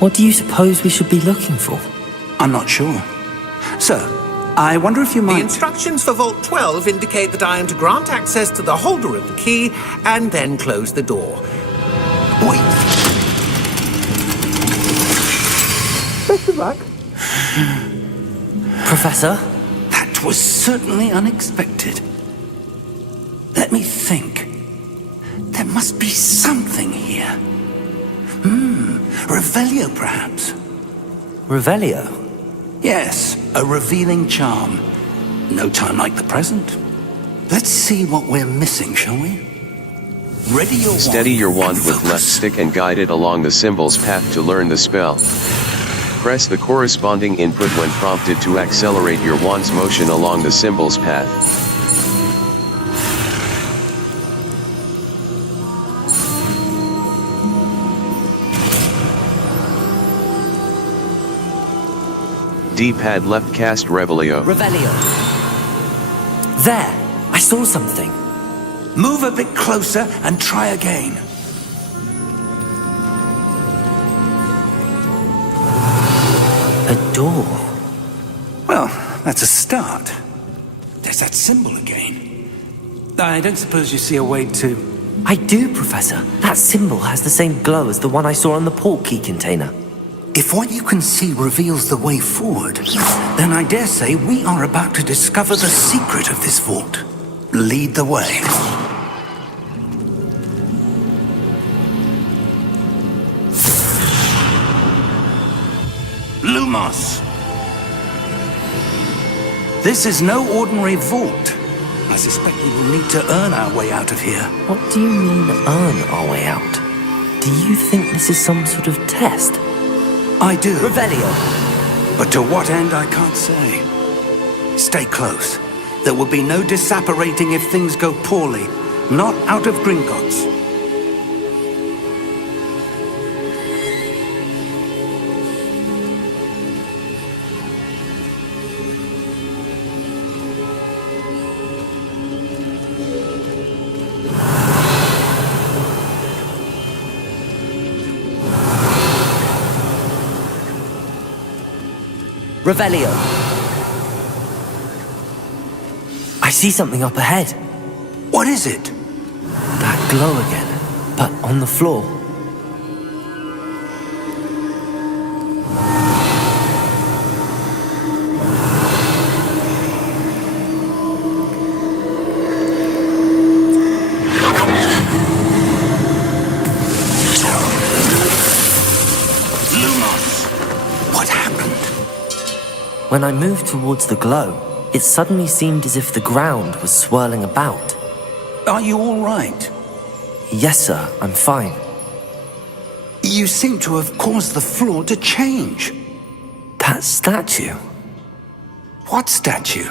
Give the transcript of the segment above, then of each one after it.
What do you suppose we should be looking for? I'm not sure. Sir, I wonder if you might... The instructions for Vault 12 indicate that I am to grant access to the holder of the key and then close the door. Wait. Best of luck. Professor? That was certainly unexpected. Let me think. There must be something here. Revelio, perhaps. Revelio? Yes, a revealing charm. No time like the present. Let's see what we're missing, shall we? Ready your wand. Steady your wand and with focus. left stick and guide it along the symbol's path to learn the spell. Press the corresponding input when prompted to accelerate your wand's motion along the symbol's path. D-pad left cast Revelio. Revelio. There! I saw something. Move a bit closer and try again. A door. Well, that's a start. There's that symbol again. I don't suppose you see a way to... I do, Professor. That symbol has the same glow as the one I saw on the port key container. If what you can see reveals the way forward, then I dare say we are about to discover the secret of this vault. Lead the way. Lumos! This is no ordinary vault. I suspect we will need to earn our way out of here. What do you mean, earn our way out? Do you think this is some sort of test? I do. Revelio. But to what end, I can't say. Stay close. There will be no disapparating if things go poorly. Not out of Gringotts. Revelio. I see something up ahead. What is it? That glow again, but on the floor. Lumos! What happened? When I moved towards the glow, it suddenly seemed as if the ground was swirling about. Are you all right? Yes, sir, I'm fine. You seem to have caused the floor to change. That statue. What statue?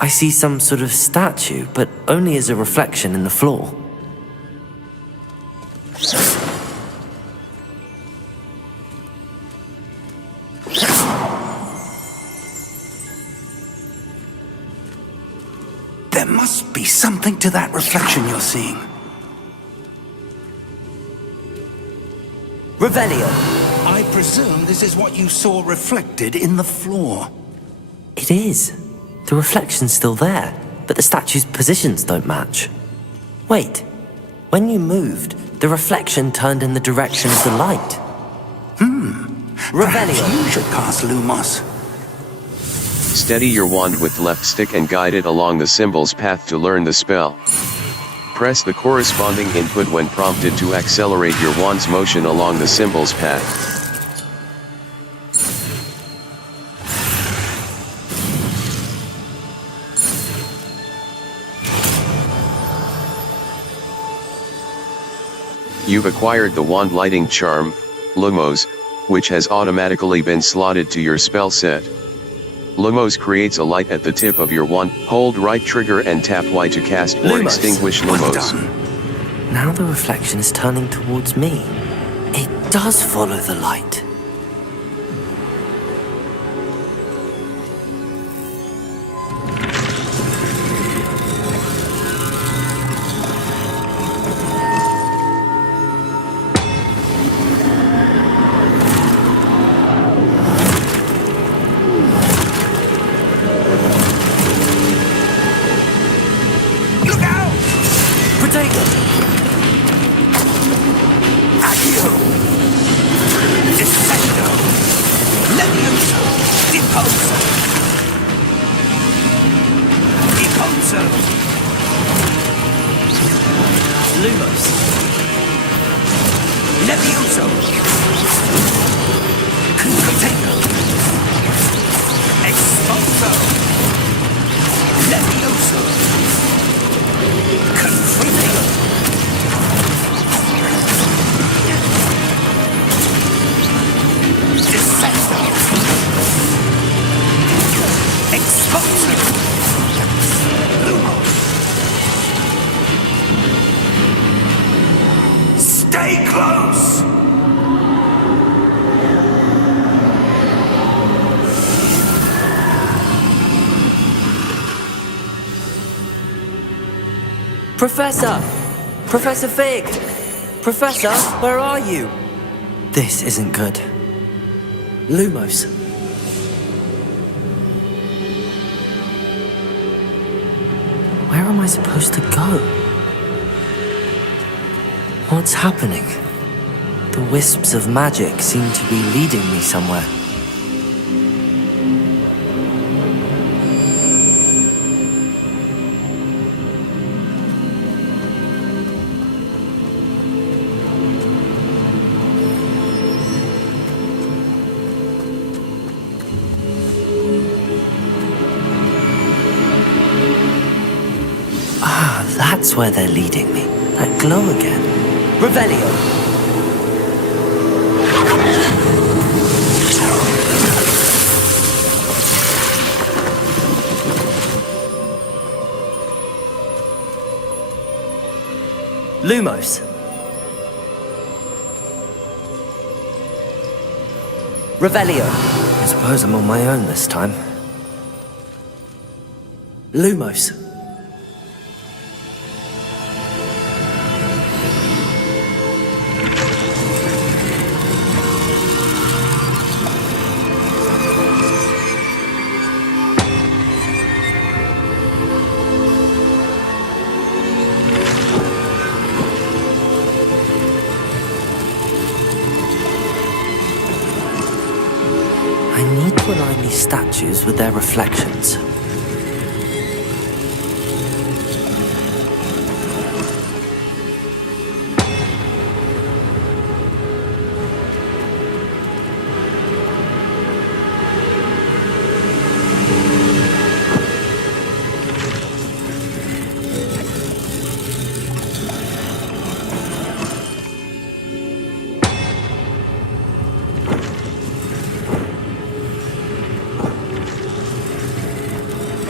I see some sort of statue, but only as a reflection in the floor. There must be something to that reflection you're seeing. Revelio. I presume this is what you saw reflected in the floor. It is. The reflection's still there, but the statue's positions don't match. Wait. When you moved, the reflection turned in the direction of the light. Perhaps Revelio. you should cast Lumos. Steady your wand with left stick and guide it along the symbol's path to learn the spell. Press the corresponding input when prompted to accelerate your wand's motion along the symbol's path. You've acquired the wand lighting charm, Lumos, which has automatically been slotted to your spell set. Lumos creates a light at the tip of your wand. Hold right trigger and tap Y to cast or Lumos. extinguish Well Lumos. done. Now the reflection is turning towards me. It does follow the light. Lumos. Levioso! Container! Expulso! Levioso! Confringo! Dissecto! Expulso! Lumos! Stay close! Professor! Professor Fig! Professor, where are you? This isn't good. Lumos. Where am I supposed to go? What's happening? The wisps of magic seem to be leading me somewhere. That's where they're leading me. That glow again. Revelio! Lumos. Revelio. I suppose I'm on my own this time. Lumos. I need to align these statues with their reflections.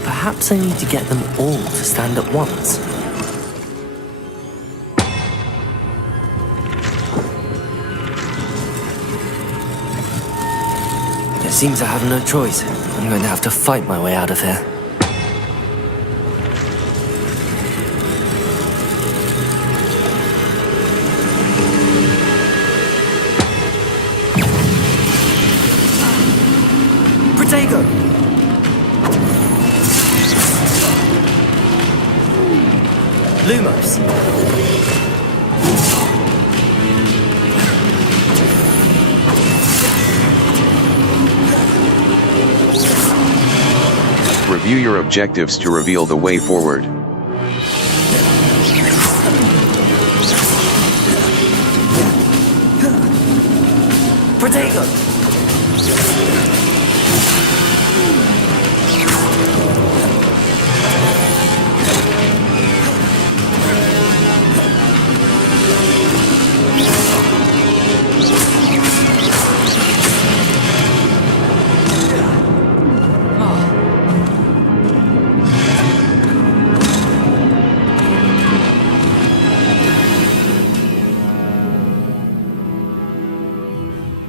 Perhaps I need to get them all to stand at once. It seems I have no choice. I'm going to have to fight my way out of here. Protego! Lumos. Review your objectives to reveal the way forward. Protego!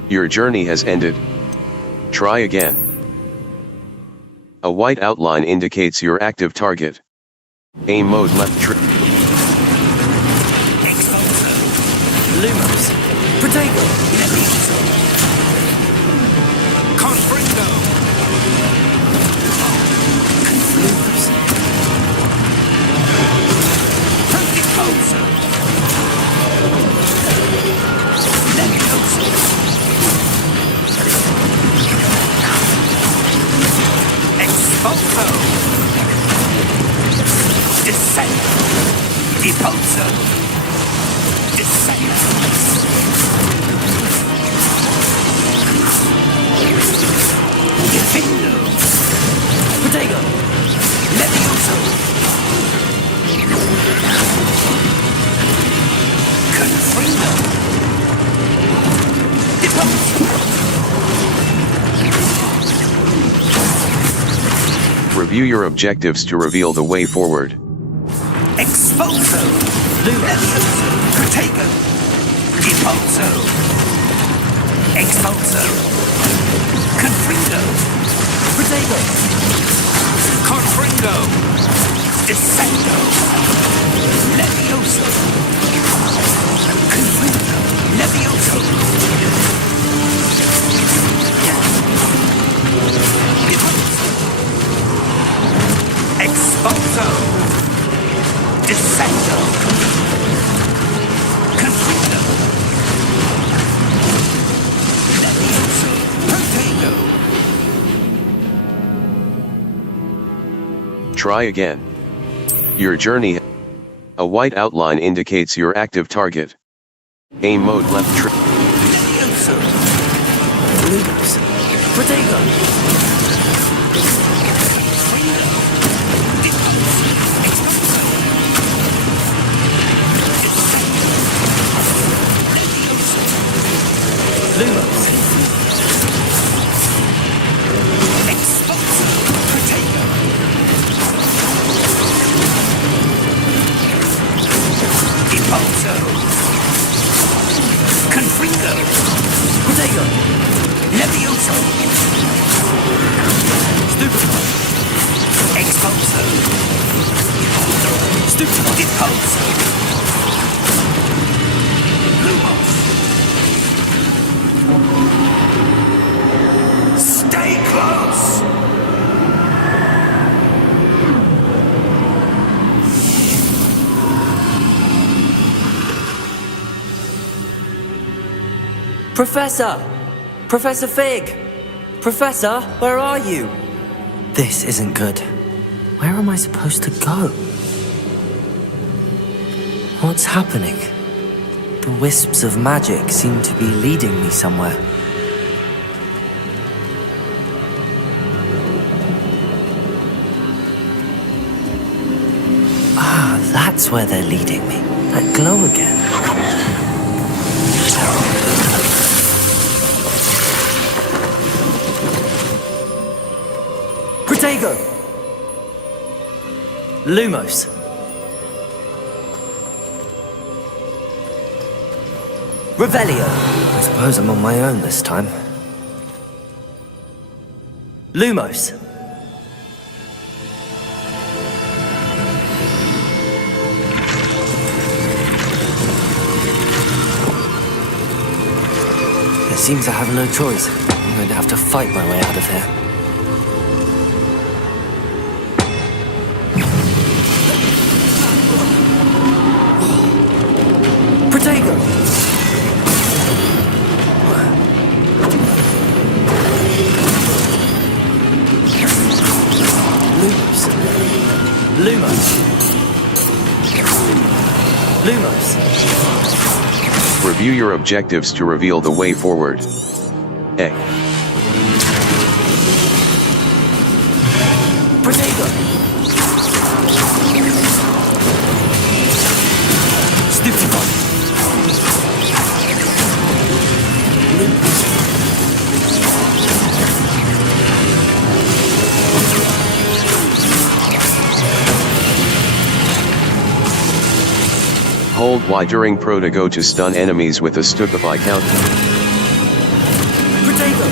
Your journey has ended. Try again. A white outline indicates your active target. Aim mode left trigger. Lumos. Protego! Confringo! Lumos. Expulso! Levioso! Expulso! Descent! Repulso! Review your objectives to reveal the way forward. Expulso! Levioso! Protego! Impulso! Expulso! Confringo! Protego! Confringo! Descendo! Levioso! Confringo! Levioso! Expulso! Descendo! Confringo! Levioso! Protego! Try again. Your journey. A white outline indicates your active target. Aim mode left trigger. Levioso! Lumos. Protego. Lumos. Expulso! Protego! Impulso! Confringo! Protego. Levioso! Stupefy. Expulso! Stupefy. Impulso! Lumos! Stay close! Professor! Professor Fig! Professor, where are you? This isn't good. Where am I supposed to go? What's happening? The wisps of magic seem to be leading me somewhere. Ah, that's where they're leading me. That glow again. Protego! Lumos. Revelio. I suppose I'm on my own this time. Lumos. It seems I have no choice. I'm going to have to fight my way out of here. Protego! Lumos. Lumos. Lumos. Review your objectives to reveal the way forward. A. Protego! Stupefy. Lumos. Hold Y during Protego to stun enemies with a Stupefy counter. Protego!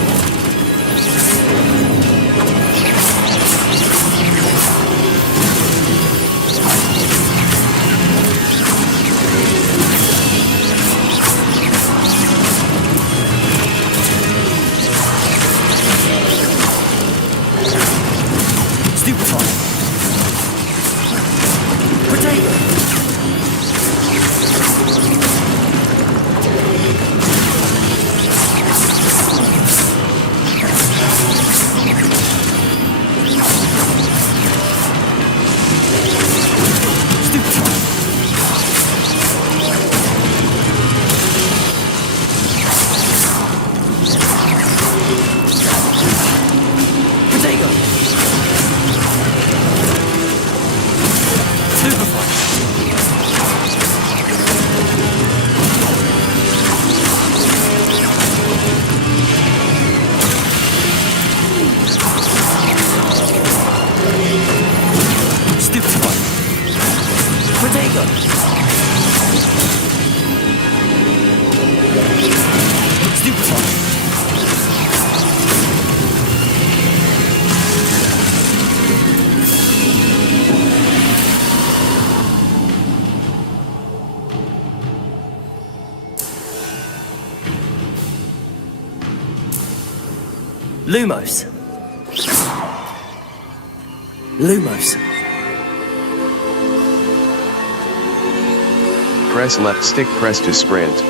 Stupefy. Protego! Stupefy. Stupid one. Protego! Stupid one. Lumos. Lumos. Press left stick, press to sprint.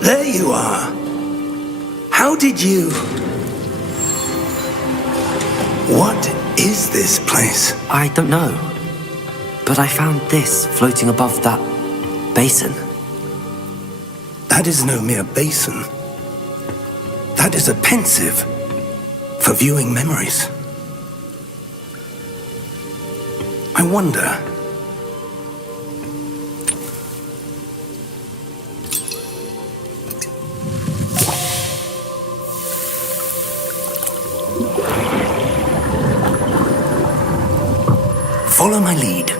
There you are. How did you... What is this place? I don't know. But I found this floating above that basin. That is no mere basin. That is a pensive for viewing memories. I wonder... Follow my lead.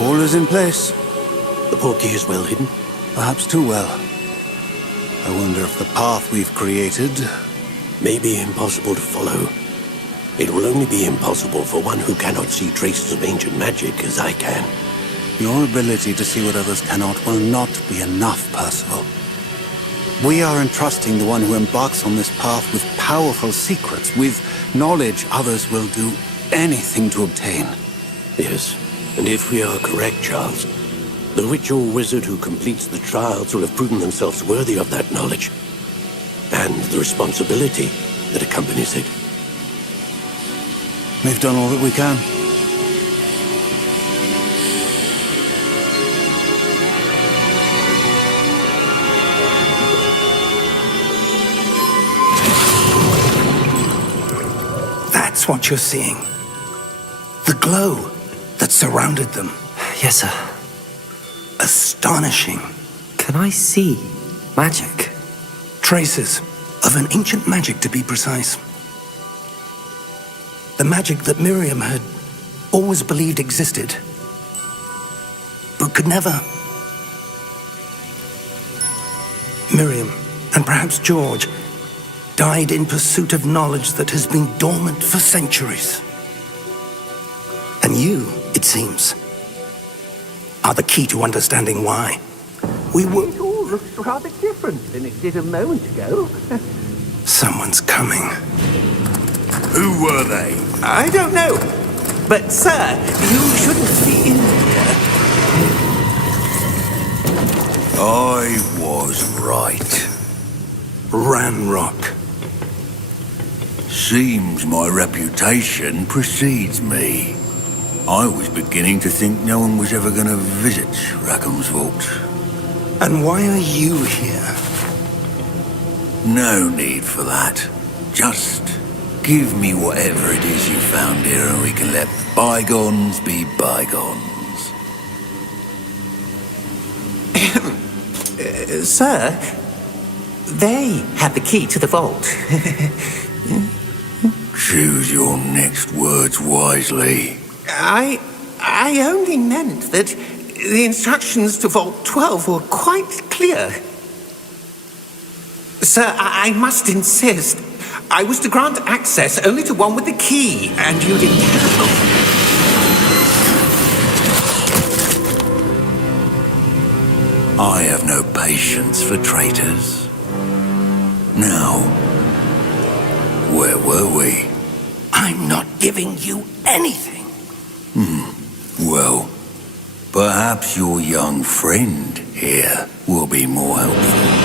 All is in place. The portkey is well hidden. Perhaps too well. I wonder if the path we've created... May be impossible to follow. It will only be impossible for one who cannot see traces of ancient magic as I can. Your ability to see what others cannot will not be enough, Percival. We are entrusting the one who embarks on this path with powerful secrets, with knowledge others will do anything to obtain. Yes, and if we are correct, Charles, the witch or wizard who completes the trials will have proven themselves worthy of that knowledge, and the responsibility that accompanies it. We've done all that we can. That's what you're seeing. The glow that surrounded them. Yes, sir. Astonishing. Can I see magic? Traces of an ancient magic, to be precise. The magic that Miriam had always believed existed, but could never. Miriam, and perhaps George, died in pursuit of knowledge that has been dormant for centuries. And you, it seems, are the key to understanding why. We were... It all looks rather different than it did a moment ago. Someone's coming. Who were they? I don't know. But, sir, you shouldn't be in here. I was right. Ranrock. Seems my reputation precedes me. I was beginning to think no one was ever going to visit Rackham's Vault. And why are you here? No need for that. Just give me whatever it is you found here and we can let bygones be bygones. Sir, they have the key to the vault. Choose your next words wisely. I only meant that the instructions to Vault 12 were quite clear. Sir, I must insist. I was to grant access only to one with the key, and you didn't have. I have no patience for traitors. Now, where were we? I'm not giving you anything. Well, perhaps your young friend here will be more helpful.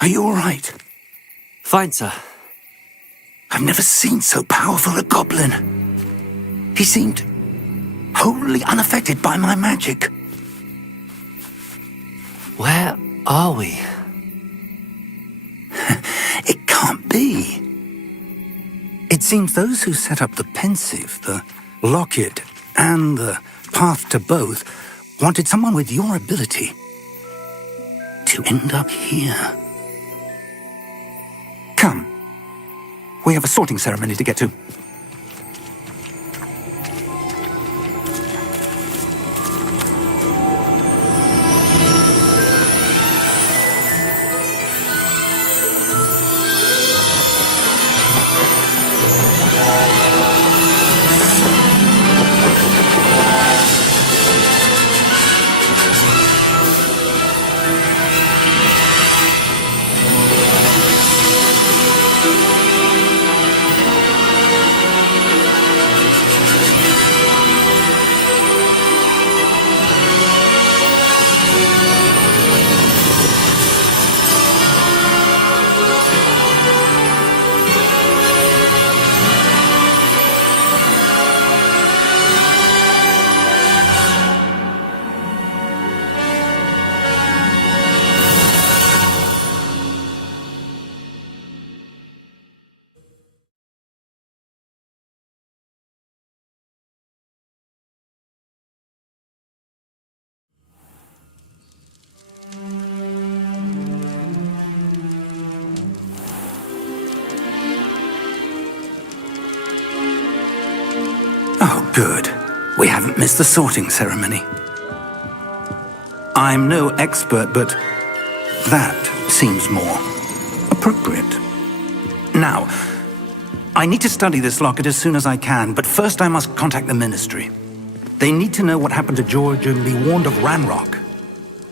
Are you all right? Fine, sir. I've never seen so powerful a goblin. He seemed wholly unaffected by my magic. Where are we? It can't be. It seems those who set up the pensive, the locket, and the path to both wanted someone with your ability to end up here. Come. We have a sorting ceremony to get to. Oh, good. We haven't missed the sorting ceremony. I'm no expert, but that seems more appropriate. Now, I need to study this locket as soon as I can, but first I must contact the Ministry. They need to know what happened to George and be warned of Ranrock.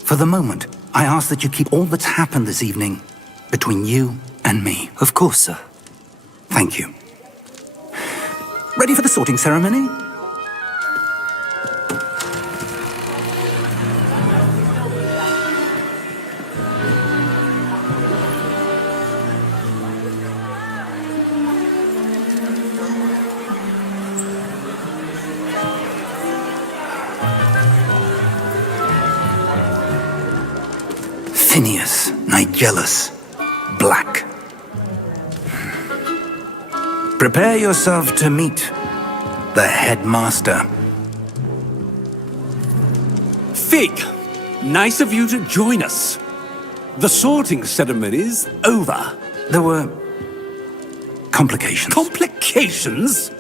For the moment, I ask that you keep all that's happened this evening between you and me. Of course, sir. Thank you. Ready for the sorting ceremony? Phineas Nigellus Black. Prepare yourself to meet the headmaster. Fig, nice of you to join us. The sorting ceremony's over. There were complications. Complications?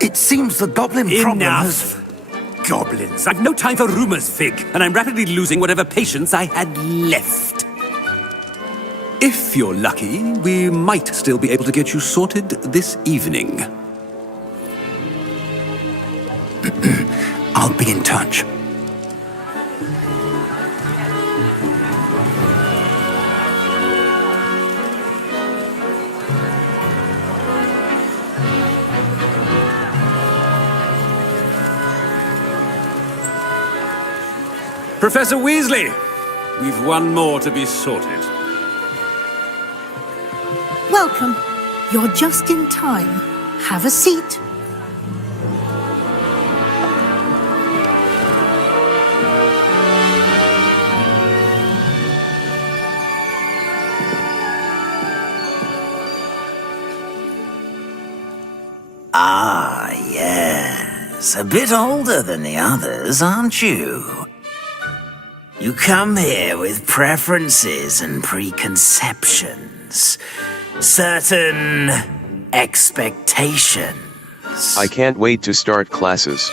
It seems the goblin problem has... Enough. goblins! I've no time for rumors, Fig, and I'm rapidly losing whatever patience I had left. If you're lucky, we might still be able to get you sorted this evening. I'll be in touch. Professor Weasley, we've one more to be sorted. Welcome. You're just in time. Have a seat. Ah, yes. A bit older than the others, aren't you? You come here with preferences and preconceptions. Certain expectations. I can't wait to start classes.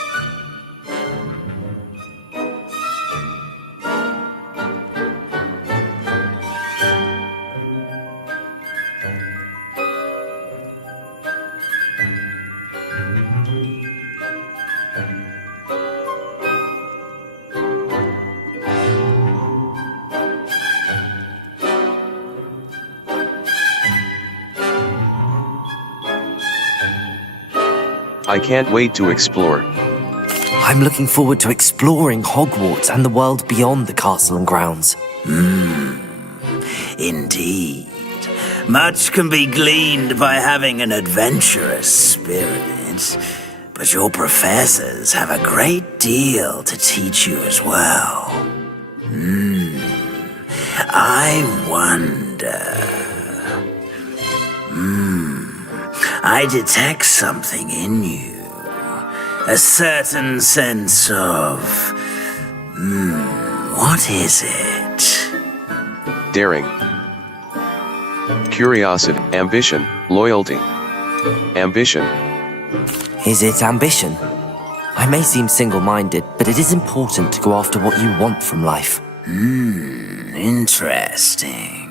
I can't wait to explore. I'm looking forward to exploring Hogwarts and the world beyond the castle and grounds. Indeed. Much can be gleaned by having an adventurous spirit, but your professors have a great deal to teach you as well. I wonder... I detect something in you. A certain sense of... what is it? Daring. Curiosity, ambition, loyalty. Ambition. Is it ambition? I may seem single-minded, but it is important to go after what you want from life. Interesting.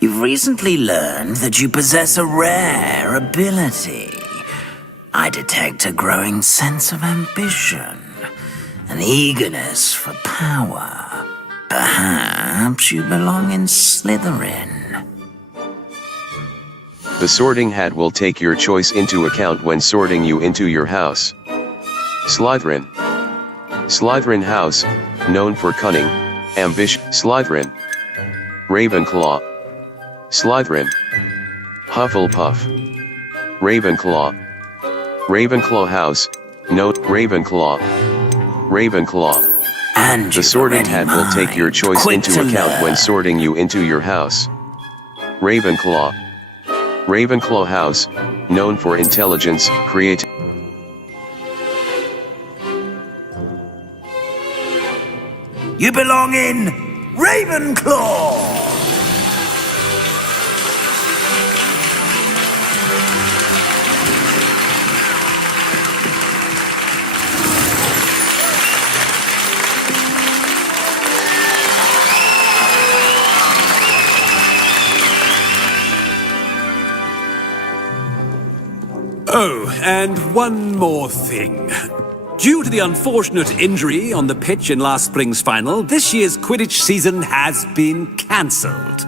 You've recently learned that you possess a rare ability. I detect a growing sense of ambition, an eagerness for power. Perhaps you belong in Slytherin. The sorting hat will take your choice into account when sorting you into your house. Slytherin. Slytherin House, known for cunning, ambition. Slytherin. Ravenclaw. Slytherin. Hufflepuff. Ravenclaw. Ravenclaw House, note Ravenclaw. Ravenclaw. And the sorting hat will take your choice into account when sorting you into your house. Ravenclaw. Ravenclaw House, known for intelligence, creativity. You belong in Ravenclaw! Oh, and one more thing. Due to the unfortunate injury on the pitch in last spring's final, this year's Quidditch season has been cancelled.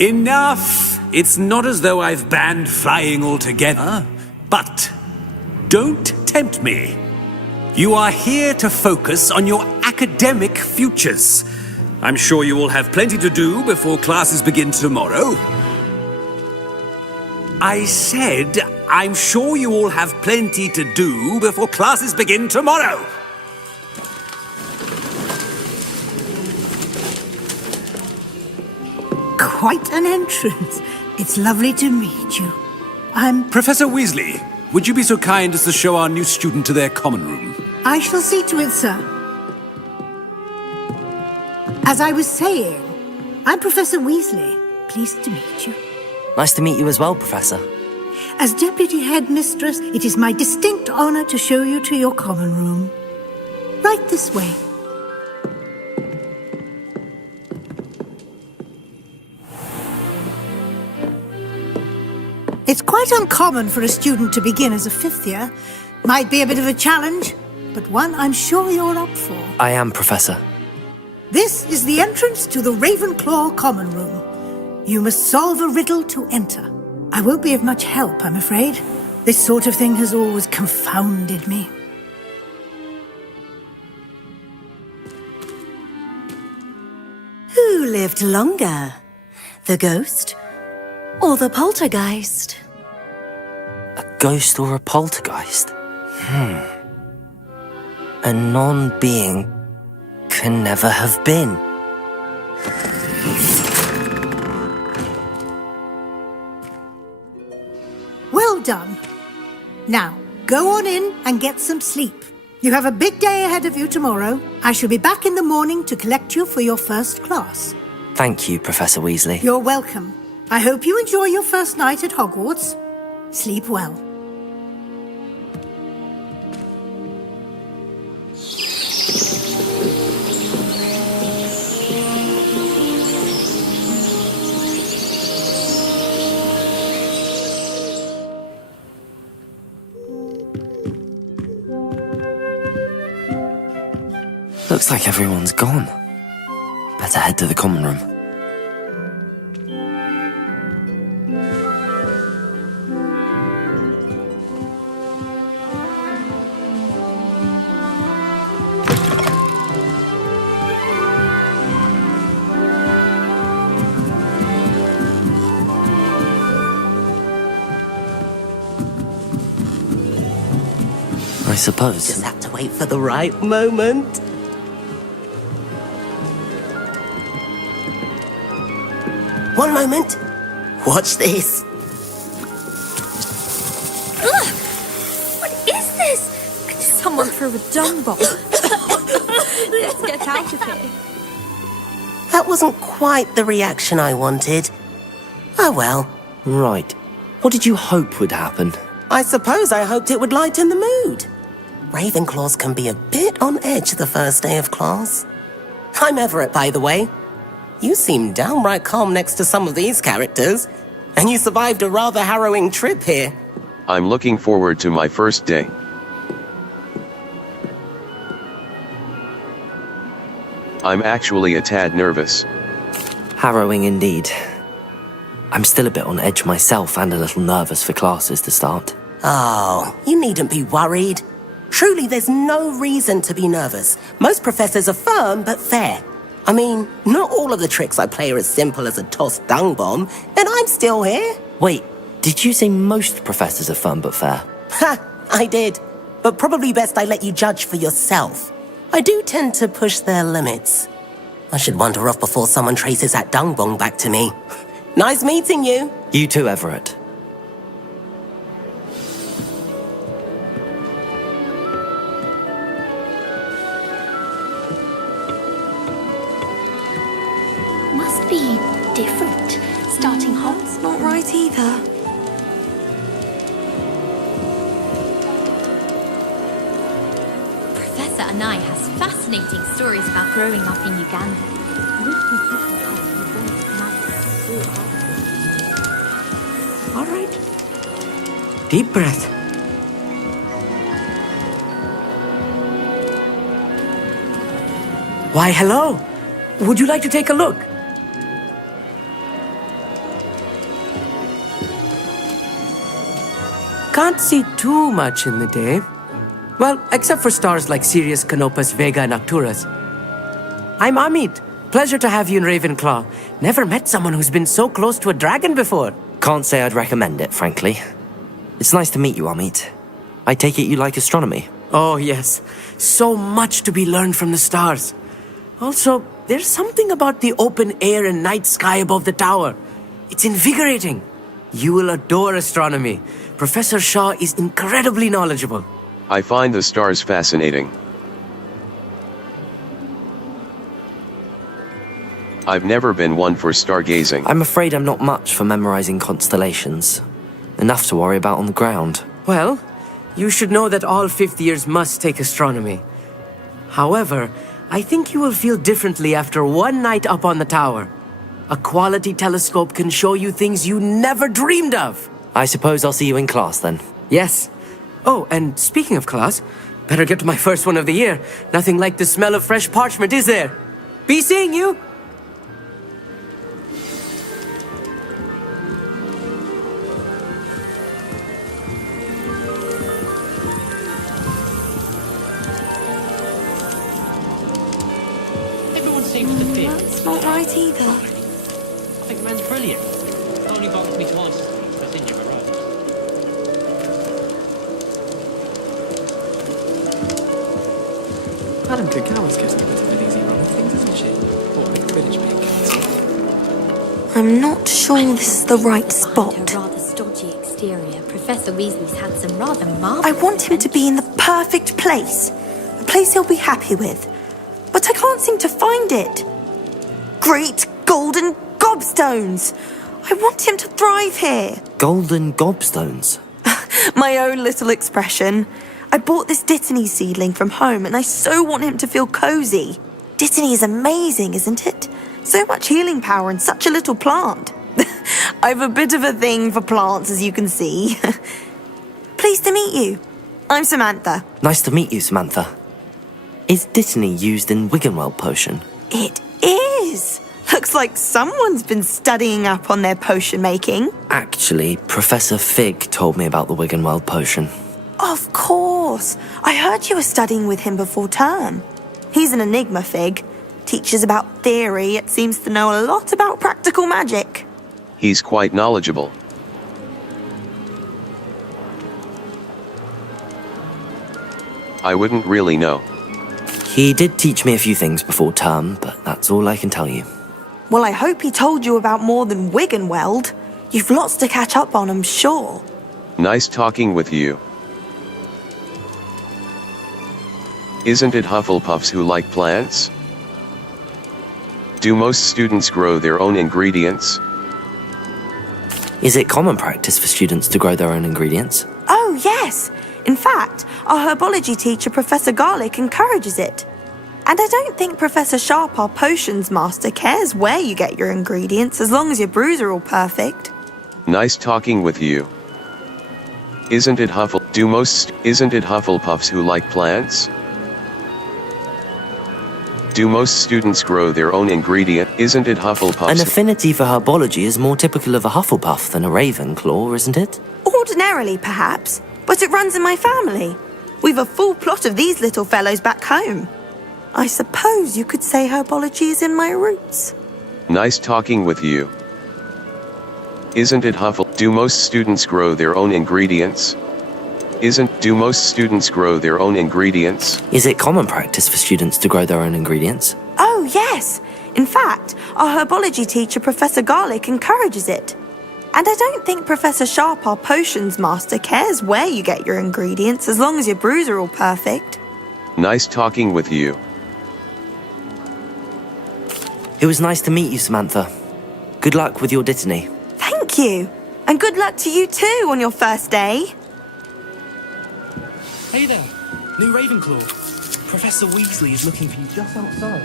Enough! It's not as though I've banned flying altogether, but don't tempt me. You are here to focus on your academic futures. I'm sure you will have plenty to do before classes begin tomorrow. I said, I'm sure you all have plenty to do before classes begin tomorrow. Quite an entrance. It's lovely to meet you. I'm... Professor Weasley, would you be so kind as to show our new student to their common room? I shall see to it, sir. As I was saying, I'm Professor Weasley. Pleased to meet you. Nice to meet you as well, Professor. As Deputy Headmistress, it is my distinct honor to show you to your common room. Right this way. It's quite uncommon for a student to begin as a fifth year. Might be a bit of a challenge, but one I'm sure you're up for. I am, Professor. This is the entrance to the Ravenclaw Common Room. You must solve a riddle to enter. I won't be of much help, I'm afraid. This sort of thing has always confounded me. Who lived longer? The ghost or the poltergeist? A ghost or a poltergeist? A non-being can never have been. Well done. Now, go on in and get some sleep. You have a big day ahead of you tomorrow. I shall be back in the morning to collect you for your first class. Thank you, Professor Weasley. You're welcome. I hope you enjoy your first night at Hogwarts. Sleep well. Looks like everyone's gone. Better head to the common room. I suppose. Just have to wait for the right moment. One moment. Watch this. Ugh! What is this? Someone threw a dung bomb. Let's get out of here. That wasn't quite the reaction I wanted. Oh well. Right. What did you hope would happen? I suppose I hoped it would lighten the mood. Ravenclaws can be a bit on edge the first day of class. I'm Everett, by the way. You seem downright calm next to some of these characters, and you survived a rather harrowing trip here. I'm looking forward to my first day. I'm actually a tad nervous. Harrowing indeed. I'm still a bit on edge myself and a little nervous for classes to start. Oh, you needn't be worried. Truly, there's no reason to be nervous. Most professors are firm but fair. I mean, not all of the tricks I play are as simple as a tossed dung bomb, and I'm still here. Wait, did you say most professors are firm but fair? Ha, I did. But probably best I let you judge for yourself. I do tend to push their limits. I should wander off before someone traces that dung bomb back to me. Nice meeting you. You too, Everett. Must be different. Starting Hogwarts not right either. Professor Anai has fascinating stories about growing up in Uganda. All right. Deep breath. Why, hello. Would you like to take a look? Can't see too much in the day. Well, except for stars like Sirius, Canopus, Vega, and Arcturus. I'm Amit. Pleasure to have you in Ravenclaw. Never met someone who's been so close to a dragon before. Can't say I'd recommend it, frankly. It's nice to meet you, Amit. I take it you like astronomy? Oh, yes. So much to be learned from the stars. Also, there's something about the open air and night sky above the tower. It's invigorating. You will adore astronomy. Professor Shaw is incredibly knowledgeable. I find the stars fascinating. I've never been one for stargazing. I'm afraid I'm not much for memorizing constellations. enough to worry about on the ground. Well, you should know that all fifth years must take astronomy. However, I think you will feel differently after one night up on the tower. A quality telescope can show you things you never dreamed of. I suppose I'll see you in class then. Yes. Oh, and speaking of class, better get to my first one of the year. Nothing like the smell of fresh parchment, is there? Be seeing you! Everyone seems to fit. That's not right either. I think the man's brilliant. Only boxed me twice. I think you were right. Madam Kagawa's getting a bit of an easy run of things, isn't she? Or with Quidditch being I'm not sure this is the right spot. A rather stodgy exterior. Professor Weasley's had some rather marvelous. I want him to be in the perfect place. A place he'll be happy with. But I can't seem to find it. Great golden gobstones! I want him to thrive here. Golden gobstones? My own little expression. I bought this Dittany seedling from home and I so want him to feel cozy. Dittany is amazing, isn't it? So much healing power in such a little plant. I've a bit of a thing for plants, as you can see. Pleased to meet you. I'm Samantha. Nice to meet you, Samantha. Is Dittany used in Wiggenweld potion? It is. Looks like someone's been studying up on their potion making. Actually, Professor Fig told me about the Wiggenweld potion. Of course. I heard you were studying with him before term. He's an enigma, Fig. Teaches about theory, yet seems to know a lot about practical magic. He's quite knowledgeable. I wouldn't really know. He did teach me a few things before term, but that's all I can tell you. Well, I hope he told you about more than Wiggenweld. You've lots to catch up on, I'm sure. Nice talking with you. Isn't it Hufflepuffs who like plants? Do most students grow their own ingredients? Is it common practice for students to grow their own ingredients? Oh, yes. In fact, our herbology teacher, Professor Garlick, encourages it. And I don't think Professor Sharp, our potions master, cares where you get your ingredients as long as your brews are all perfect. Nice talking with you. Isn't it Hufflepuffs who like plants? Do most students grow their own ingredient? Isn't it Hufflepuffs? An affinity for herbology is more typical of a Hufflepuff than a Ravenclaw, isn't it? Ordinarily, perhaps, but it runs in my family. We've a full plot of these little fellows back home. I suppose you could say herbology is in my roots. Nice talking with you. Isn't it Do most students grow their own ingredients? Do most students grow their own ingredients? Is it common practice for students to grow their own ingredients? Oh, yes. In fact, our herbology teacher, Professor Garlick, encourages it. And I don't think Professor Sharp, our potions master, cares where you get your ingredients as long as your brews are all perfect. Nice talking with you. It was nice to meet you, Samantha. Good luck with your Dittany. Thank you. And good luck to you too on your first day. Hey there, new Ravenclaw. Professor Weasley is looking for you just outside.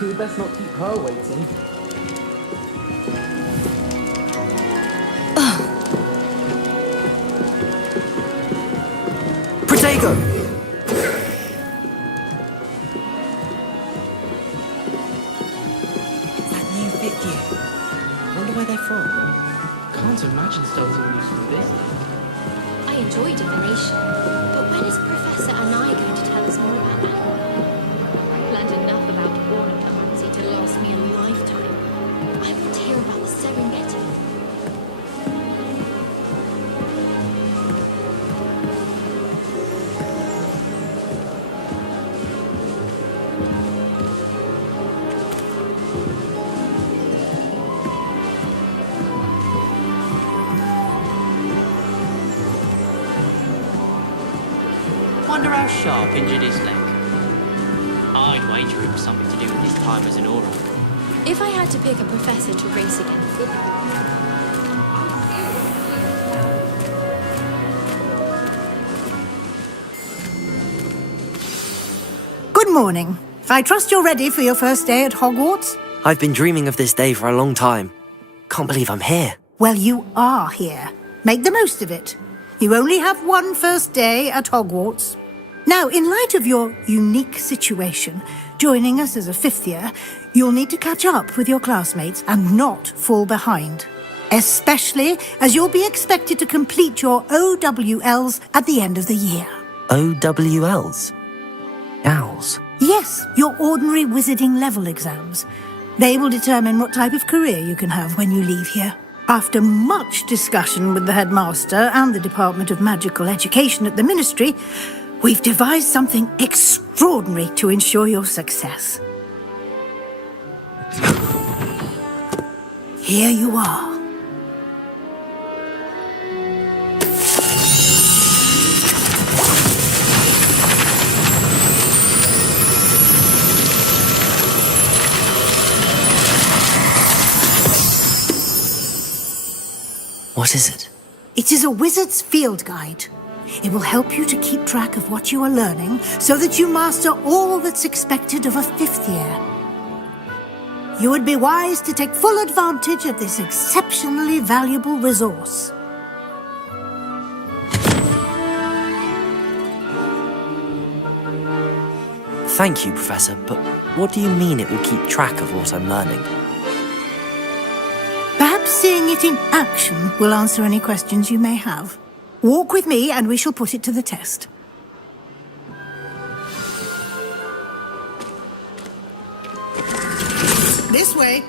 You would best not keep her waiting. Protego! That new fifth year. Wonder where they're from. Can't imagine stones are used for this. I enjoy divination, but when is Professor Anai going to tell us more about that? I've learned enough about ornithology to last me a lifetime. I want to hear about the Serengeti. Wonder how Sharp injured his leg. I'd wager it was something to do with his time as an Auror. If I had to pick a professor to race against, morning. I trust you're ready for your first day at Hogwarts? I've been dreaming of this day for a long time. Can't believe I'm here. Well, you are here. Make the most of it. You only have one first day at Hogwarts. Now, in light of your unique situation, joining us as a fifth year, you'll need to catch up with your classmates and not fall behind. Especially as you'll be expected to complete your OWLs at the end of the year. OWLs? Owls? Yes, your ordinary wizarding level exams. They will determine what type of career you can have when you leave here. After much discussion with the headmaster and the Department of Magical Education at the Ministry, we've devised something extraordinary to ensure your success. Here you are. What is it? It is a wizard's field guide. It will help you to keep track of what you are learning so that you master all that's expected of a fifth year. You would be wise to take full advantage of this exceptionally valuable resource. Thank you, Professor, but what do you mean it will keep track of what I'm learning? Perhaps seeing it in action will answer any questions you may have. Walk with me and we shall put it to the test. This way.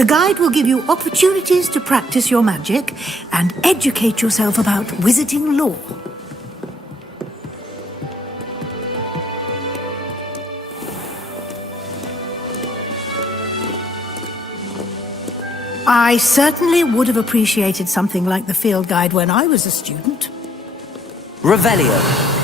The guide will give you opportunities to practice your magic and educate yourself about wizarding lore. I certainly would have appreciated something like the field guide when I was a student. Revelio.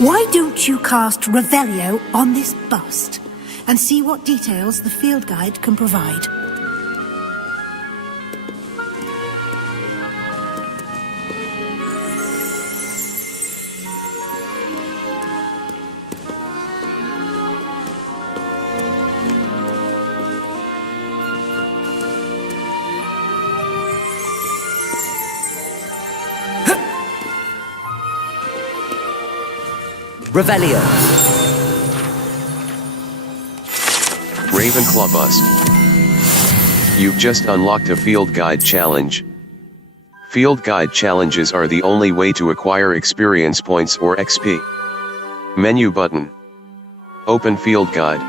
Why don't you cast Revelio on this bust and see what details the field guide can provide? Revelio. Ravenclaw bust. You've just unlocked a field guide challenge. Field guide challenges are the only way to acquire experience points or XP. Menu button. Open field guide.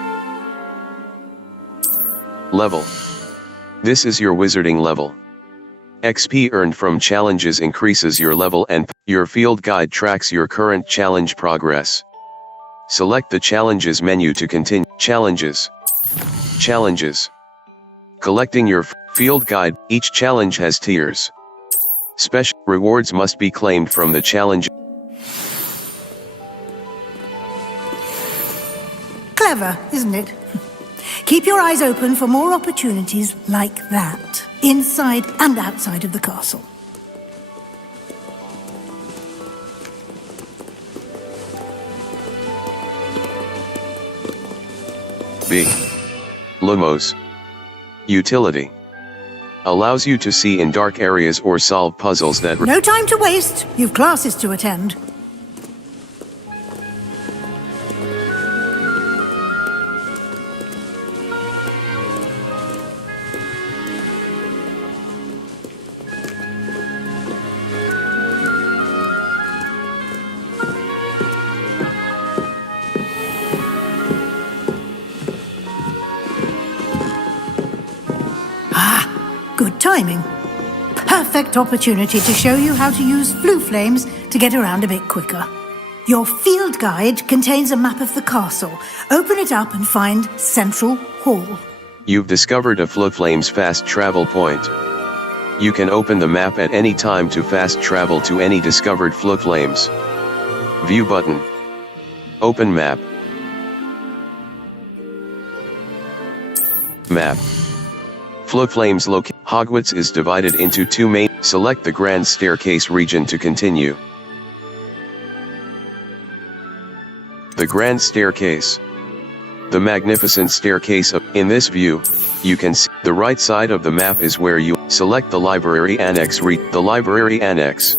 Level. This is your wizarding level. XP earned from challenges increases your level and your field guide tracks your current challenge progress. Select the challenges menu to continue. Challenges. Challenges. Collecting your field guide. Each challenge has tiers. Special rewards must be claimed from the challenge. Clever, isn't it? Keep your eyes open for more opportunities like that, inside and outside of the castle. B. Lumos. Utility. Allows you to see in dark areas or solve puzzles that... No time to waste. You've classes to attend. Good timing. Perfect opportunity to show you how to use flue flames to get around a bit quicker. Your field guide contains a map of the castle. Open it up and find Central Hall. You've discovered a Flames fast travel point. You can open the map at any time to fast travel to any discovered Flames. View button. Open map. Map. Flames location. Hogwarts is divided into two main. Select the Grand Staircase region to continue. The Grand Staircase. The magnificent staircase in this view, you can see the right side of the map is where you select the library annex. The library annex.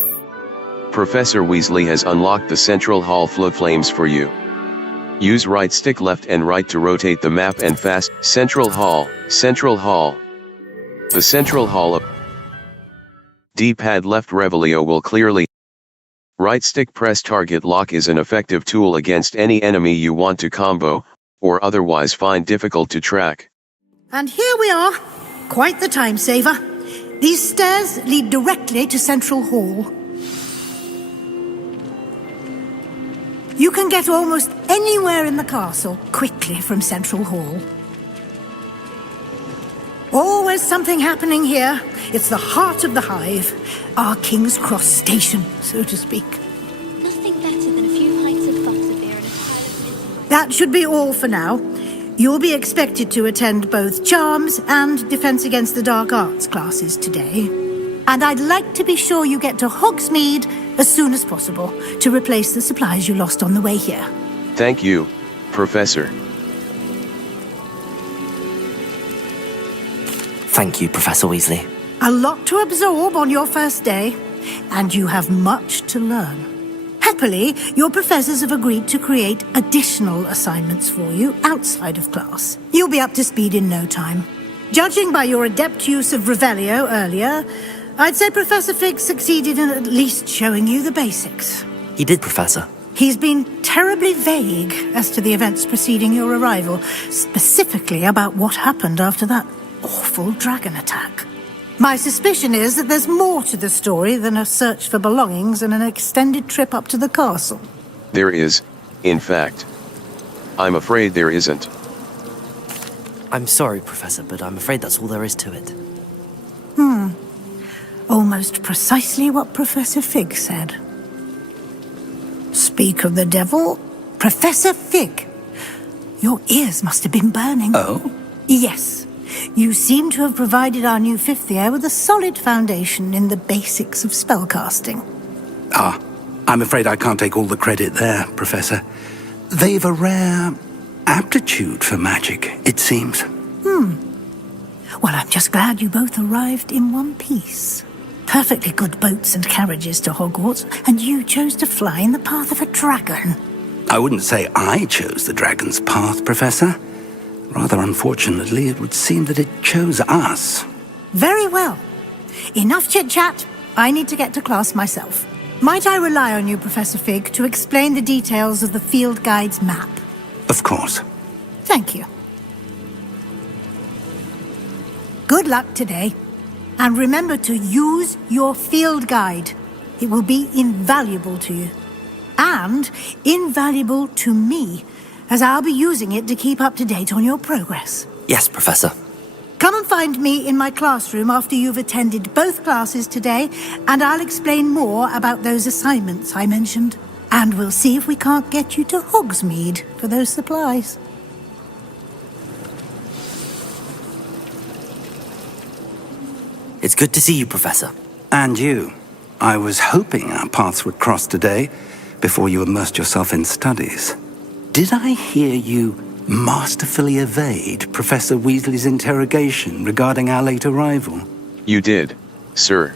Professor Weasley has unlocked the Central Hall Flames for you. Use right stick left and right to rotate the map and fast. Central Hall. Central Hall. The Central Hall of D-pad left Revelio will clearly. Right stick press target lock is an effective tool against any enemy you want to combo, or otherwise find difficult to track. And here we are. Quite the time saver. These stairs lead directly to Central Hall. You can get almost anywhere in the castle quickly from Central Hall. Always something happening here. It's the heart of the hive. Our King's Cross station, so to speak. Nothing better than a few pints of butterbeer and a pile of mint. That should be all for now. You'll be expected to attend both Charms and Defense Against the Dark Arts classes today. And I'd like to be sure you get to Hogsmeade as soon as possible to replace the supplies you lost on the way here. Thank you, Professor. Thank you, Professor Weasley. A lot to absorb on your first day, and you have much to learn. Happily, your professors have agreed to create additional assignments for you outside of class. You'll be up to speed in no time. Judging by your adept use of Revelio earlier, I'd say Professor Fig succeeded in at least showing you the basics. He did, Professor. He's been terribly vague as to the events preceding your arrival, specifically about what happened after that awful dragon attack. My suspicion is that there's more to the story than a search for belongings and an extended trip up to the castle. There is, in fact. I'm afraid there isn't. I'm sorry, Professor, but I'm afraid that's all there is to it. Almost precisely what Professor Fig said. Speak of the devil, Professor Fig. Your ears must have been burning. Oh? Yes. You seem to have provided our new fifth year with a solid foundation in the basics of spellcasting. I'm afraid I can't take all the credit there, Professor. They've a rare aptitude for magic, it seems. Well, I'm just glad you both arrived in one piece. Perfectly good boats and carriages to Hogwarts, and you chose to fly in the path of a dragon. I wouldn't say I chose the dragon's path, Professor. Rather unfortunately, it would seem that it chose us. Very well. Enough chit-chat. I need to get to class myself. Might I rely on you, Professor Fig, to explain the details of the field guide's map? Of course. Thank you. Good luck today. And remember to use your field guide. It will be invaluable to you. And invaluable to me, as I'll be using it to keep up to date on your progress. Yes, Professor. Come and find me in my classroom after you've attended both classes today, and I'll explain more about those assignments I mentioned. And we'll see if we can't get you to Hogsmeade for those supplies. It's good to see you, Professor. And you. I was hoping our paths would cross today, before you immersed yourself in studies. Did I hear you masterfully evade Professor Weasley's interrogation regarding our late arrival? You did, sir.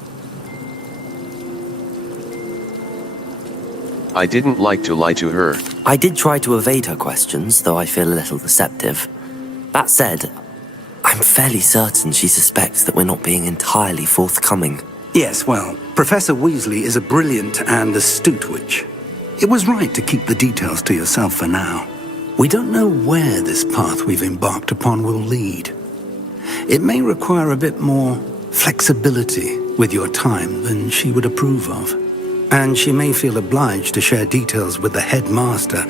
I didn't like to lie to her. I did try to evade her questions, though I feel a little deceptive. That said, I'm fairly certain she suspects that we're not being entirely forthcoming. Yes, well, Professor Weasley is a brilliant and astute witch. It was right to keep the details to yourself for now. We don't know where this path we've embarked upon will lead. It may require a bit more flexibility with your time than she would approve of. And she may feel obliged to share details with the headmaster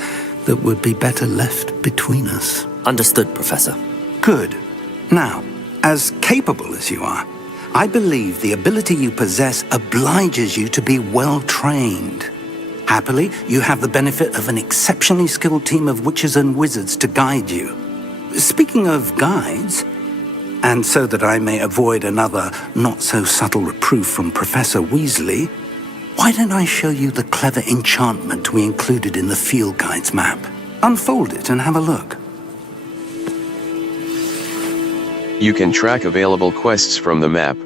that would be better left between us. Understood, Professor. Good. Now, as capable as you are, I believe the ability you possess obliges you to be well trained. Happily, you have the benefit of an exceptionally skilled team of witches and wizards to guide you. Speaking of guides, and so that I may avoid another not-so-subtle reproof from Professor Weasley, why don't I show you the clever enchantment we included in the field guide's map? Unfold it and have a look. You can track available quests from the map.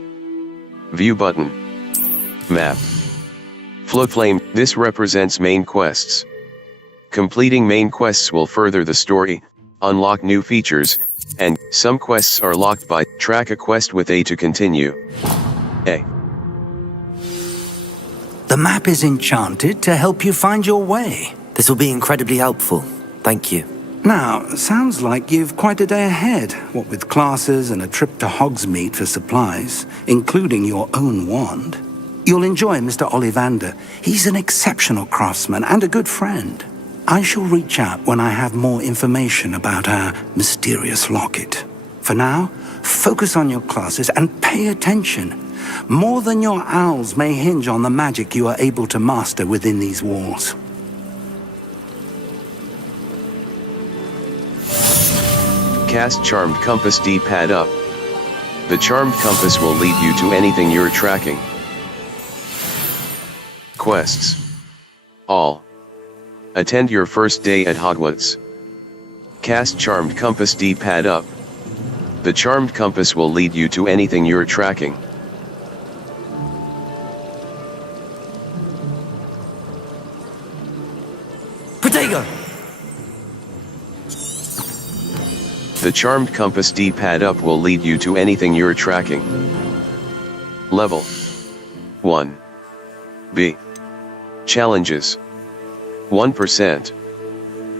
View button. Map. Floodflame, this represents main quests. Completing main quests will further the story, unlock new features, and some quests are locked by track a quest with A to continue. A. The map is enchanted to help you find your way. This will be incredibly helpful. Thank you. Now, sounds like you've quite a day ahead, what with classes and a trip to Hogsmeade for supplies, including your own wand. You'll enjoy Mr. Ollivander. He's an exceptional craftsman and a good friend. I shall reach out when I have more information about our mysterious locket. For now, focus on your classes and pay attention. More than your owls may hinge on the magic you are able to master within these walls. Cast Charmed Compass D-pad up. The Charmed Compass will lead you to anything you're tracking. Quests. All. Attend your first day at Hogwarts. Cast Charmed Compass D-pad up. The Charmed Compass will lead you to anything you're tracking. Protego! The Charmed Compass D-pad up will lead you to anything you're tracking. Level 1. B. Challenges. 1%.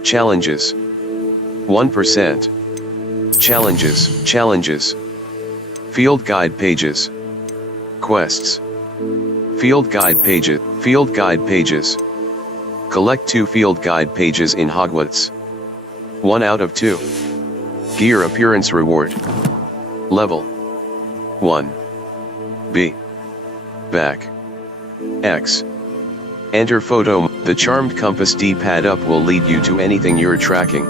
Challenges. 1%. Challenges, challenges. Field guide pages. Quests. Field guide pages, field guide pages. Collect 2 field guide pages in Hogwarts. 1 out of 2. Gear appearance reward. Level 1. B. Back. X. Enter photo. The charmed compass D-pad up will lead you to anything you're tracking.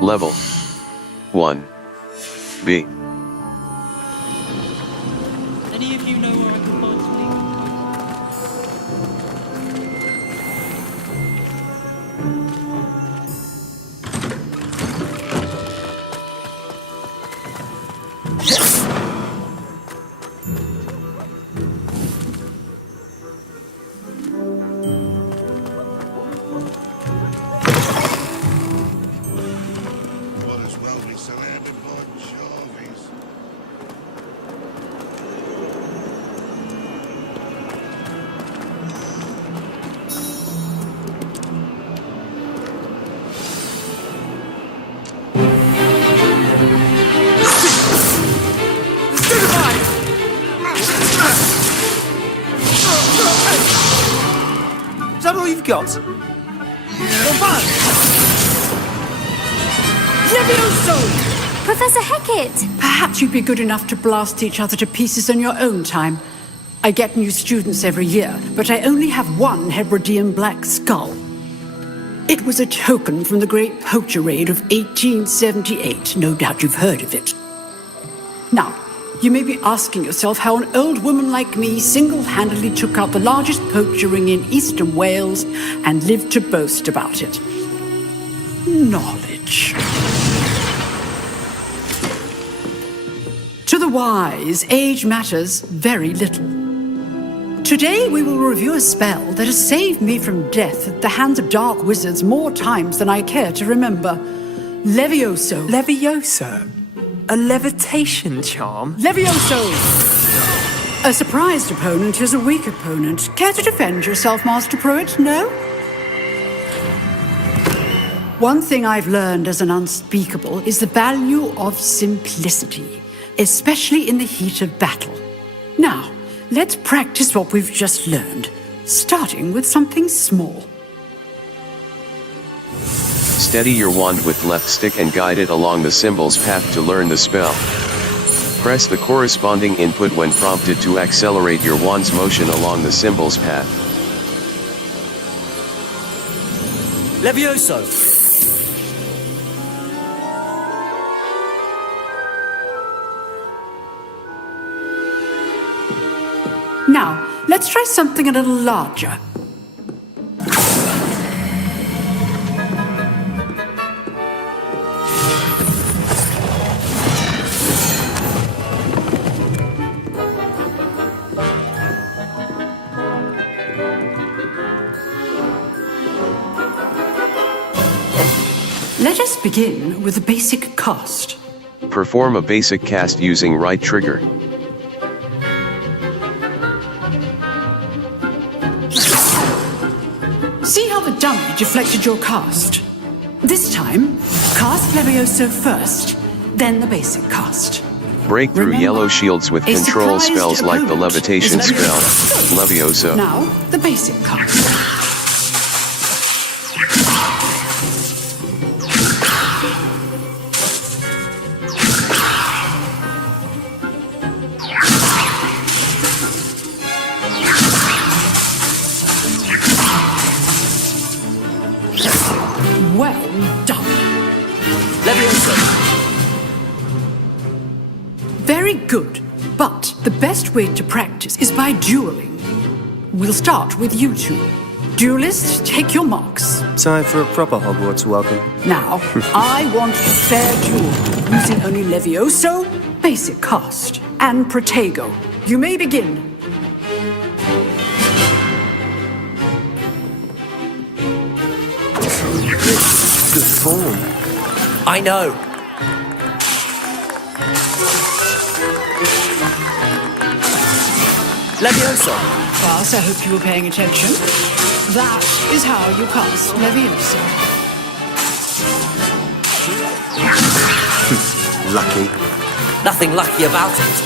Level 1. B. Any of you know where I can find Is that all you've got? Levioso! Professor Hecat! Perhaps you'd be good enough to blast each other to pieces on your own time. I get new students every year, but I only have one Hebridean black skull. It was a token from the Great Poacher Raid of 1878. No doubt you've heard of it. Now, you may be asking yourself how an old woman like me single-handedly took out the largest poacher ring in eastern Wales and lived to boast about it. Knowledge. To the wise, age matters very little. Today we will review a spell that has saved me from death at the hands of dark wizards more times than I care to remember. Levioso. Levioso? A levitation charm? Levioso! A surprised opponent is a weak opponent. Care to defend yourself, Master Pruitt? No? One thing I've learned as an unspeakable is the value of simplicity, especially in the heat of battle. Now, let's practice what we've just learned, starting with something small. Steady your wand with left stick and guide it along the symbol's path to learn the spell. Press the corresponding input when prompted to accelerate your wand's motion along the symbol's path. Levioso! Now, let's try something a little larger. Let us begin with a basic cast. Perform a basic cast using right trigger. See how the dummy deflected your cast? This time, cast Levioso first, then the basic cast. Break through yellow shields with control spells like the levitation spell, Levioso. Now, the basic cast. Well done. Levioso! Very good, but the best way to practice is by dueling. We'll start with you two. Duelists, take your marks. Time for a proper Hogwarts welcome. Now, I want a fair duel, using only Levioso, basic cast, and Protego. You may begin. Good form. I know. Levioso. Class, I hope you were paying attention. That is how you cast Levioso. Lucky. Nothing lucky about it.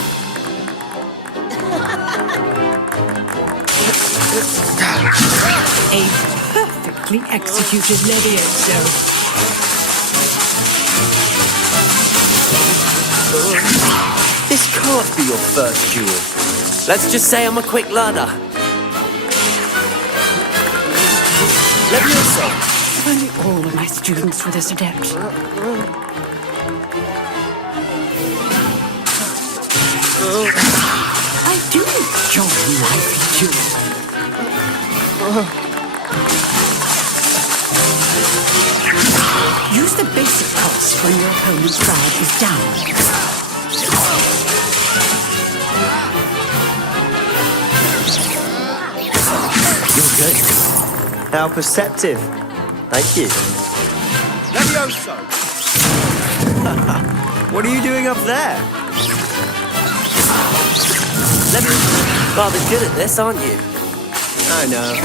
A perfectly executed Levioso. This can't be your first duel. Let's just say I'm a quick learner. Levioso. If only all of my students were this adept. I do enjoy lively duels. Use the basic cast when your opponent's guard is down. You're good. How perceptive. Thank you. Levioso! What are you doing up there? Rather good at this, aren't you? I know.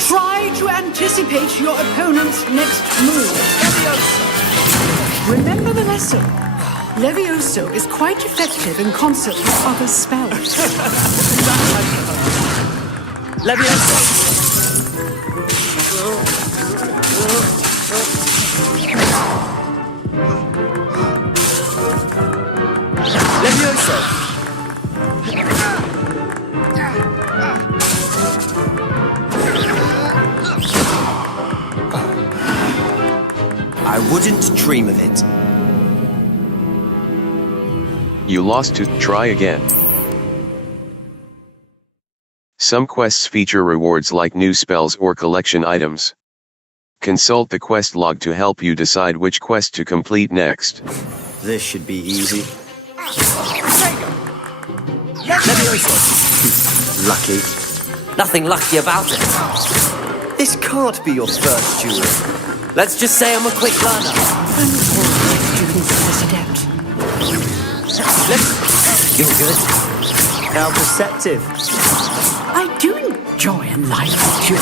Try to anticipate your opponent's next move. Levioso! Remember the lesson. Levioso is quite effective in concert with other spells. Levioso. Levioso. I wouldn't dream of it. You lost to try again. Some quests feature rewards like new spells or collection items. Consult the quest log to help you decide which quest to complete next. This should be easy. Lucky. Nothing lucky about it. This can't be your first duel. Let's just say I'm a quick learner. You're good. How perceptive. I do enjoy a lively duel.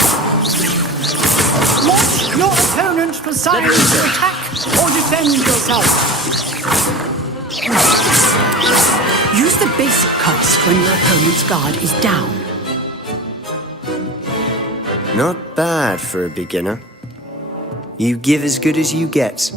Watch your opponent for signs to attack or defend yourself. Use the basic cast when your opponent's guard is down. Not bad for a beginner. You give as good as you get.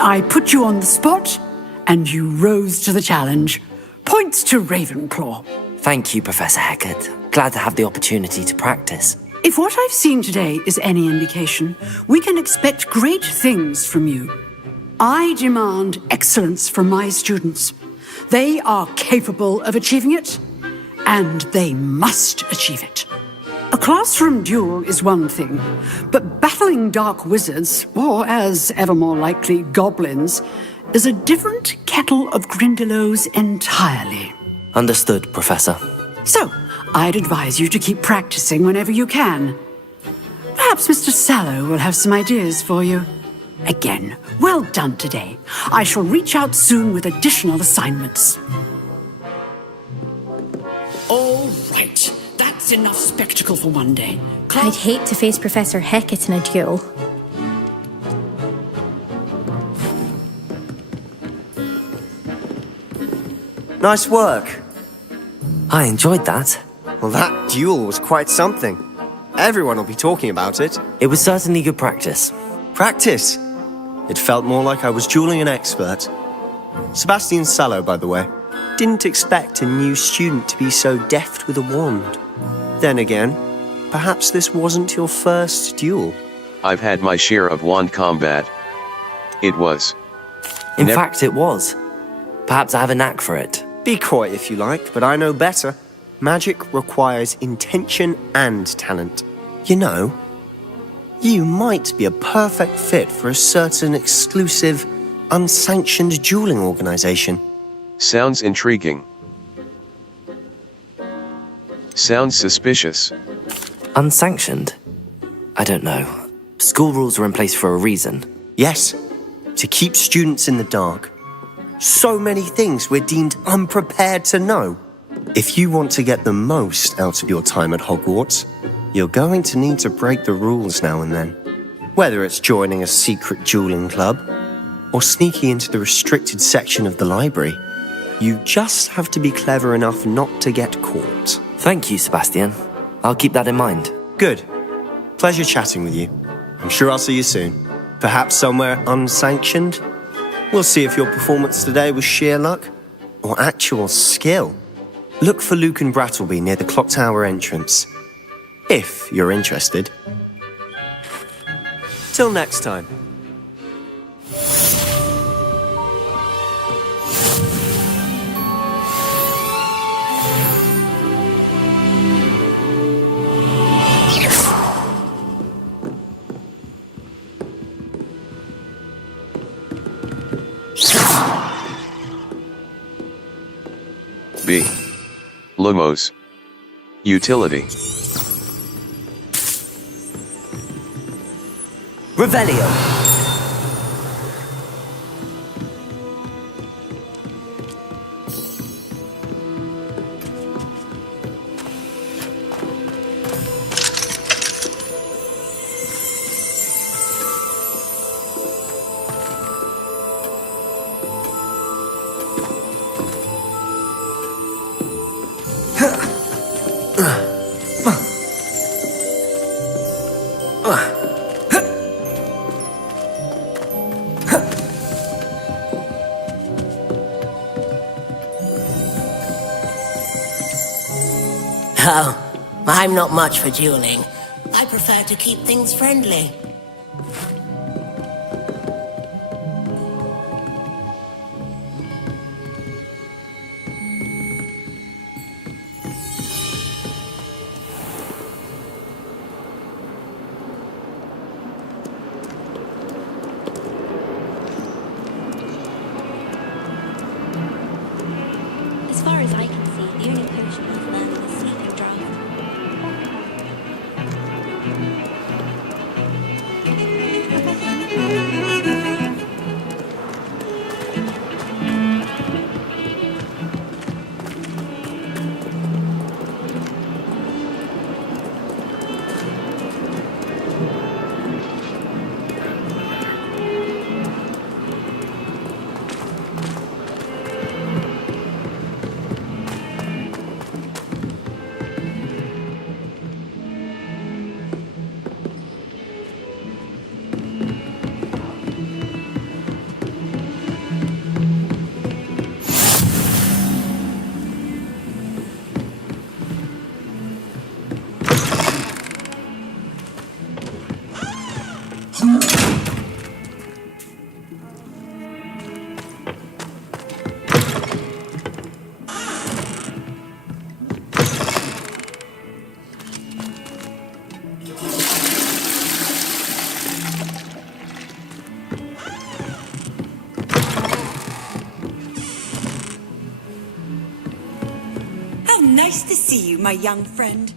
I put you on the spot, and you rose to the challenge. Points to Ravenclaw. Thank you, Professor Hecat. Glad to have the opportunity to practice. If what I've seen today is any indication, we can expect great things from you. I demand excellence from my students. They are capable of achieving it, and they must achieve it. A classroom duel is one thing, but battling dark wizards, or as ever more likely, goblins, is a different kettle of Grindylows entirely. Understood, Professor. So, I'd advise you to keep practicing whenever you can. Perhaps Mr. Sallow will have some ideas for you. Again, well done today. I shall reach out soon with additional assignments. All right. That's enough spectacle for one day. I'd hate to face Professor Hecat in a duel. Nice work. I enjoyed that. Well, that duel was quite something. Everyone will be talking about it. It was certainly good practice. Practice? It felt more like I was dueling an expert. Sebastian Sallow, by the way. Didn't expect a new student to be so deft with a wand. Then again, perhaps this wasn't your first duel. I've had my share of wand combat. It was In fact, it was. Perhaps I have a knack for it. Be quiet if you like, but I know better. Magic requires intention and talent. You know, you might be a perfect fit for a certain exclusive, unsanctioned dueling organization. Sounds intriguing. Sounds suspicious. Unsanctioned? I don't know. School rules are in place for a reason. Yes, to keep students in the dark. So many things we're deemed unprepared to know. If you want to get the most out of your time at Hogwarts, you're going to need to break the rules now and then. Whether it's joining a secret dueling club, or sneaking into the restricted section of the library, you just have to be clever enough not to get caught. Thank you, Sebastian. I'll keep that in mind. Good. Pleasure chatting with you. I'm sure I'll see you soon. Perhaps somewhere unsanctioned? We'll see if your performance today was sheer luck or actual skill. Look for Luke and Brattleby near the clock tower entrance, if you're interested. Till next time. B. Lumos. Utility. Revelio. Oh, I'm not much for dueling. I prefer to keep things friendly. As far as I can see, the only potion we've learned is sleeping draught. How nice to see you, my young friend.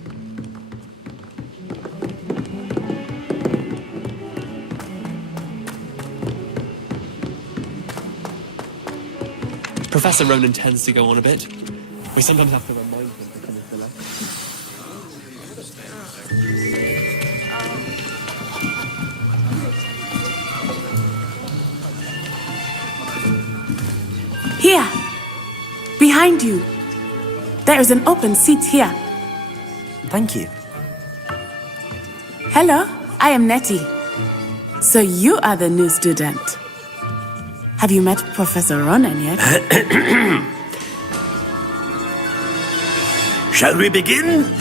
Professor Ronan tends to go on a bit. We sometimes have to remind him to come into the lesson. Here! Behind you! There is an open seat here. Thank you. Hello, I am Nettie. So you are the new student. Have you met Professor Ronan yet? Shall we begin?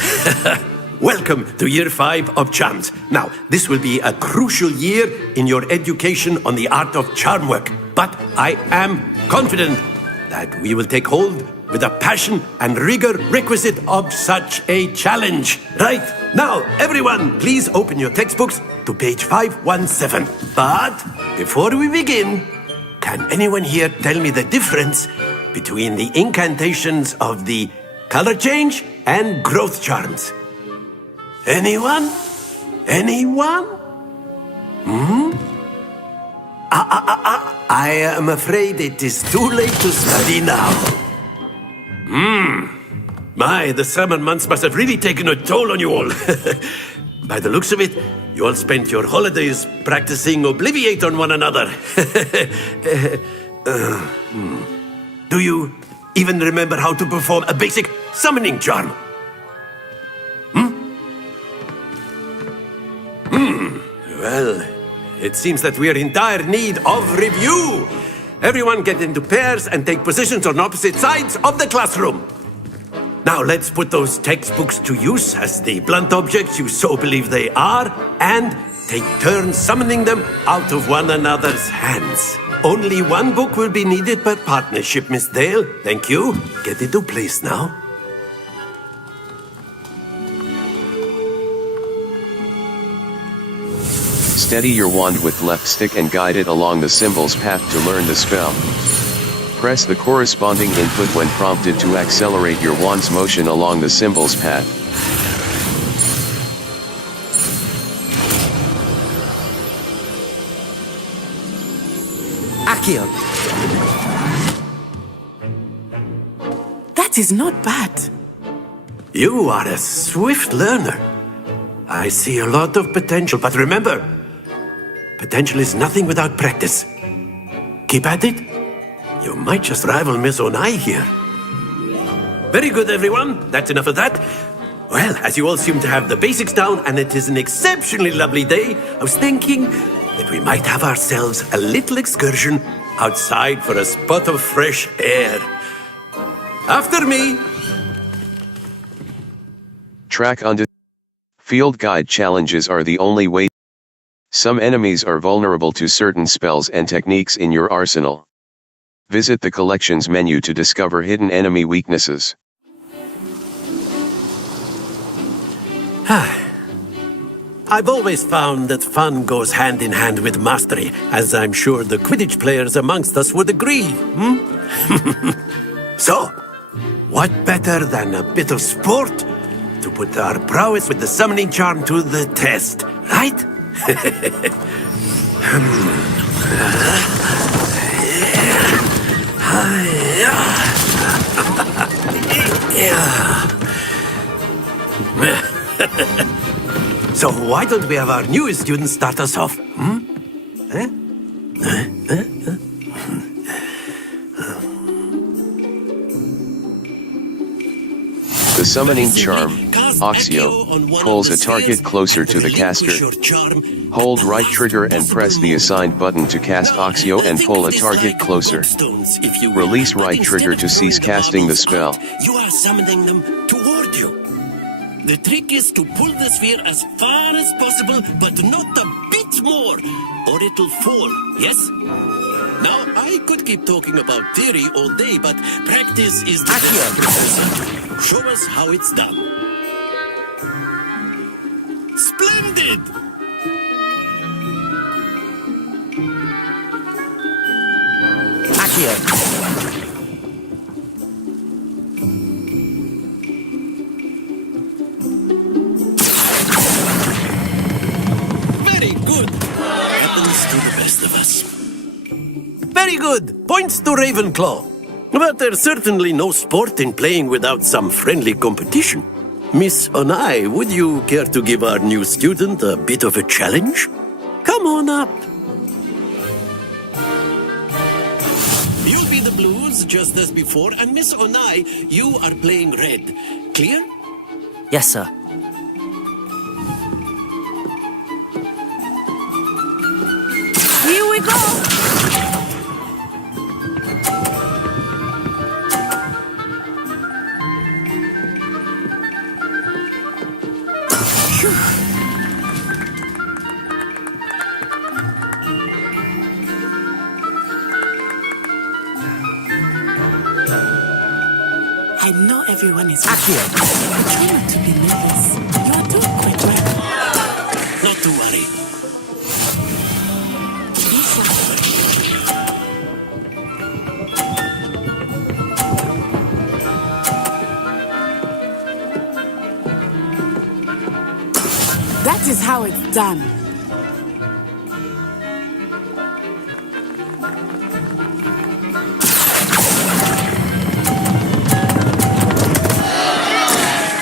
welcome to Year 5 of Charms. Now, this will be a crucial year in your education on the art of charm work. But I am confident that we will take hold with the passion and rigor requisite of such a challenge. Right, now, everyone, please open your textbooks to page 517. But before we begin, can anyone here tell me the difference between the incantations of the color change and growth charms? Anyone? Anyone? I am afraid it is too late to study now. My, the summer months must have really taken a toll on you all. By the looks of it, you all spent your holidays practicing Obliviate on one another. Do you even remember how to perform a basic summoning charm? Well, it seems that we are in dire need of review. Everyone get into pairs and take positions on opposite sides of the classroom. Now let's put those textbooks to use as the blunt objects you so believe they are, and take turns summoning them out of one another's hands. Only one book will be needed per partnership, Miss Dale. Thank you. Get into place now. Steady your wand with left stick and guide it along the symbol's path to learn the spell. Press the corresponding input when prompted to accelerate your wand's motion along the symbol's path. Accio. That is not bad. You are a swift learner. I see a lot of potential, but remember, potential is nothing without practice. Keep at it. You might just rival Miss Onai here. Very good, everyone. That's enough of that. Well, as you all seem to have the basics down, and it is an exceptionally lovely day, I was thinking that we might have ourselves a little excursion outside for a spot of fresh air. After me. Track under. Field guide challenges are the only way. Some enemies are vulnerable to certain spells and techniques in your arsenal. Visit the collections menu to discover hidden enemy weaknesses. I've always found that fun goes hand in hand with mastery, as I'm sure the Quidditch players amongst us would agree. So, what better than a bit of sport to put our prowess with the summoning charm to the test, right? So why don't we have our newest student start us off? The summoning charm, Oxio, pulls a target closer to the caster. Hold right trigger and press the assigned button to cast Oxio and pull a target closer. Release right trigger to cease casting the spell. You are summoning them toward you. The trick is to pull the sphere as far as possible, but not a bit more, or it'll fall, yes? Now, I could keep talking about theory all day, but practice is the best professor. Show us how it's done. Splendid! Accio. Very good. Happens to the best of us. Very good. Points to Ravenclaw. But there's certainly no sport in playing without some friendly competition. Miss Onai, would you care to give our new student a bit of a challenge? Come on up. You'll be the blues just as before, and Miss Onai, you are playing red. Clear? Yes, sir. Here we go! I know everyone is watching. Try not to be nervous. You are doing quite well. Not to worry. That is how it's done.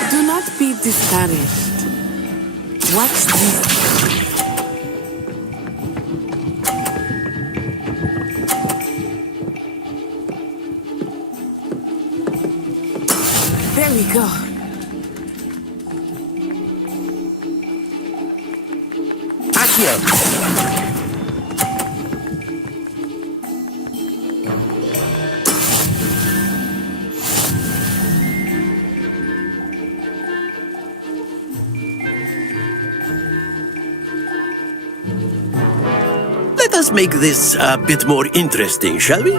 Do not be discouraged. Watch this. There we go. Let us make this a bit more interesting, shall we?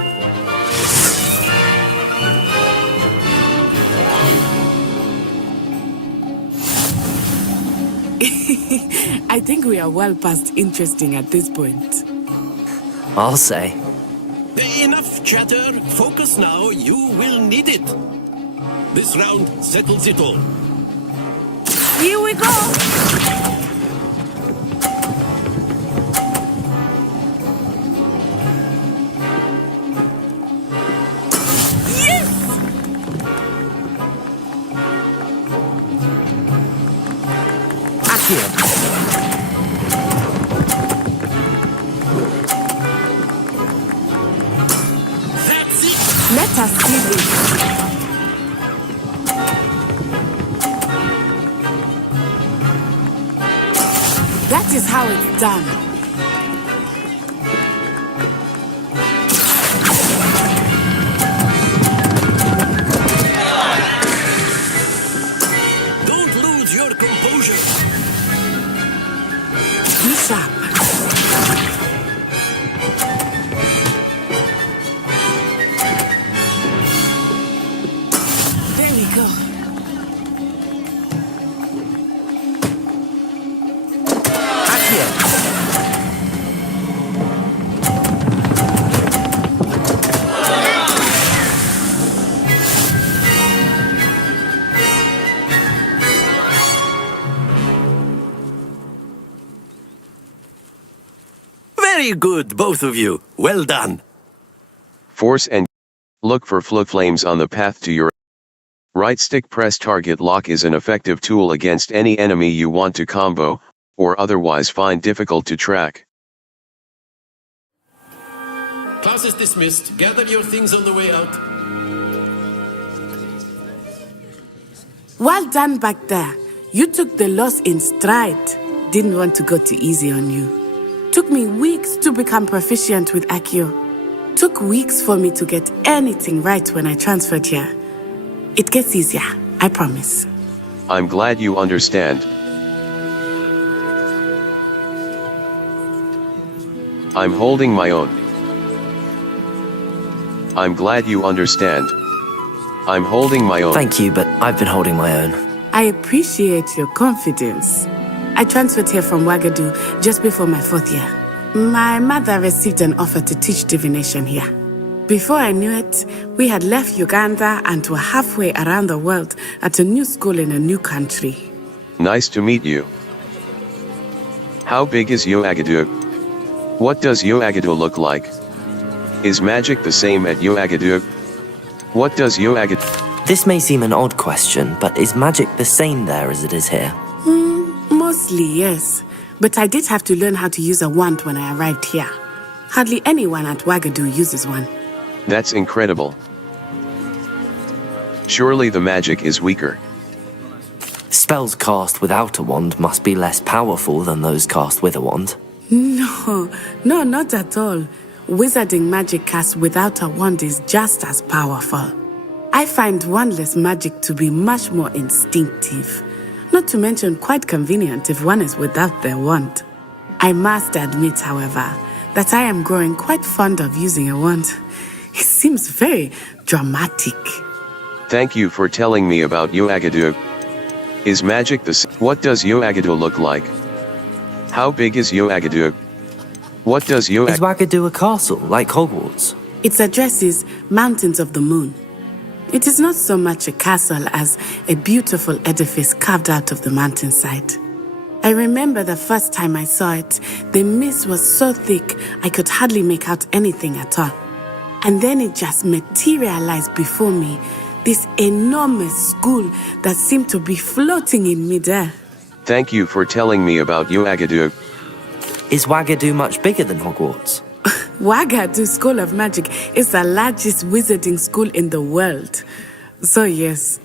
I think we are well past interesting at this point. I'll say. Enough chatter. Focus now. You will need it. This round settles it all. Here we go. That's it. Let us see this. That is how it's done. Don't lose your composure. Be sharp. There we go. Very good, both of you. Well done. Force and look for flames on the path to your right stick. Press target lock is an effective tool against any enemy you want to combo, or otherwise find difficult to track. Class is dismissed. Gather your things on the way out. Well done back there. You took the loss in stride. Didn't want to go too easy on you. Took me weeks to become proficient with Accio. Took weeks for me to get anything right when I transferred here. It gets easier, I promise. I'm glad you understand. I'm holding my own. I'm glad you understand. I'm holding my own. Thank you, but I've been holding my own. I appreciate your confidence. I transferred here from Wagadu just before my 4th year. My mother received an offer to teach divination here. Before I knew it, we had left Uganda and were halfway around the world at a new school in a new country. Nice to meet you. How big is Yoagadu? What does Yoagadu look like? Is magic the same at Yoagadu? What does Yoagadu... This may seem an odd question, but is magic the same there as it is here? Mostly, yes. But I did have to learn how to use a wand when I arrived here. Hardly anyone at Wagadu uses one. That's incredible. Surely the magic is weaker. Spells cast without a wand must be less powerful than those cast with a wand. No, not at all. Wizarding magic cast without a wand is just as powerful. I find wandless magic to be much more instinctive. Not to mention quite convenient if one is without their wand. I must admit, however, that I am growing quite fond of using a wand. It seems very dramatic. Thank you for telling me about Uagadu. Is magic what does Uagadu look like? How big is Uagadu? What does Is Wagadu a castle, like Hogwarts? It addresses Mountains of the Moon. It is not so much a castle as a beautiful edifice carved out of the mountainside. I remember the first time I saw it, the mist was so thick I could hardly make out anything at all. And then it just materialized before me, this enormous school that seemed to be floating in midair. Thank you for telling me about Uagadu. Is Wagadu much bigger than Hogwarts? Wagadu School of Magic is the largest wizarding school in the world. So yes,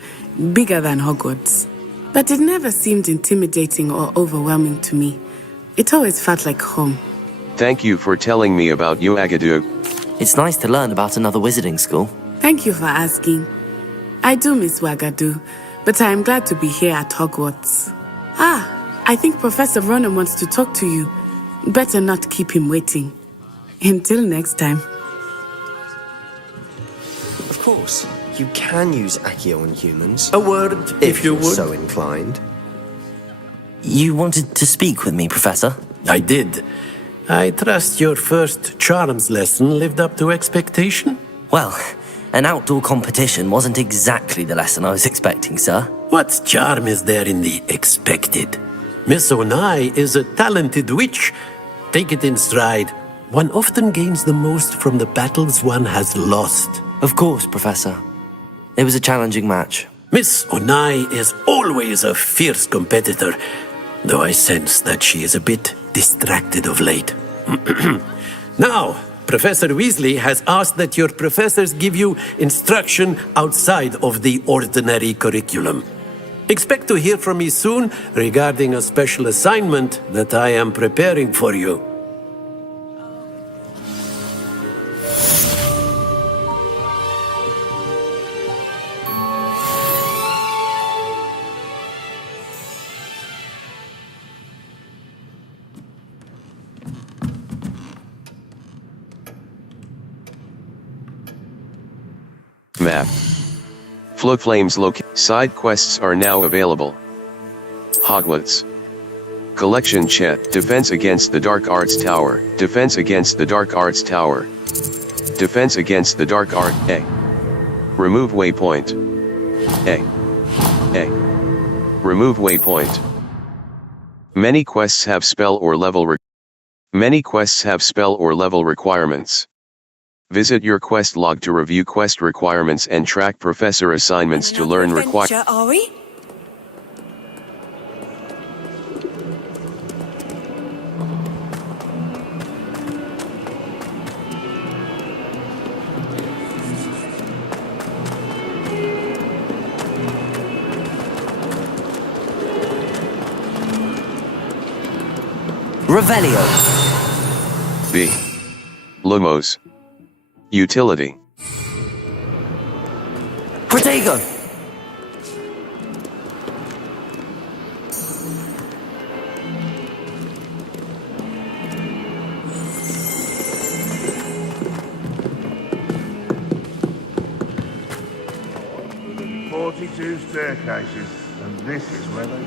bigger than Hogwarts. But it never seemed intimidating or overwhelming to me. It always felt like home. Thank you for telling me about Uagadu. It's nice to learn about another wizarding school. Thank you for asking. I do miss Wagadu, but I am glad to be here at Hogwarts. I think Professor Ronan wants to talk to you. Better not keep him waiting. Until next time. Of course, you can use Accio on humans. A word, if you would. So inclined. You wanted to speak with me, Professor? I did. I trust your first charms lesson lived up to expectation? Well, an outdoor competition wasn't exactly the lesson I was expecting, sir. What charm is there in the expected? Miss Onai is a talented witch. Take it in stride. One often gains the most from the battles one has lost. Of course, Professor. It was a challenging match. Miss Onai is always a fierce competitor, though I sense that she is a bit distracted of late. Now, Professor Weasley has asked that your professors give you instruction outside of the ordinary curriculum. Expect to hear from me soon regarding a special assignment that I am preparing for you. Map. Fluflame's side quests are now available. Hogwarts. Collection Chet. Defense against the Dark Arts Tower. Defense against the Dark Arts Tower. Defense against the Dark Art. A. Remove waypoint. A. Remove waypoint. Many quests have spell or level requirements. Visit your quest log to review quest requirements and track professor assignments to learn Are we? Revelio. B. Lumos. Utility. Protego. There's 42 staircases, and this is where they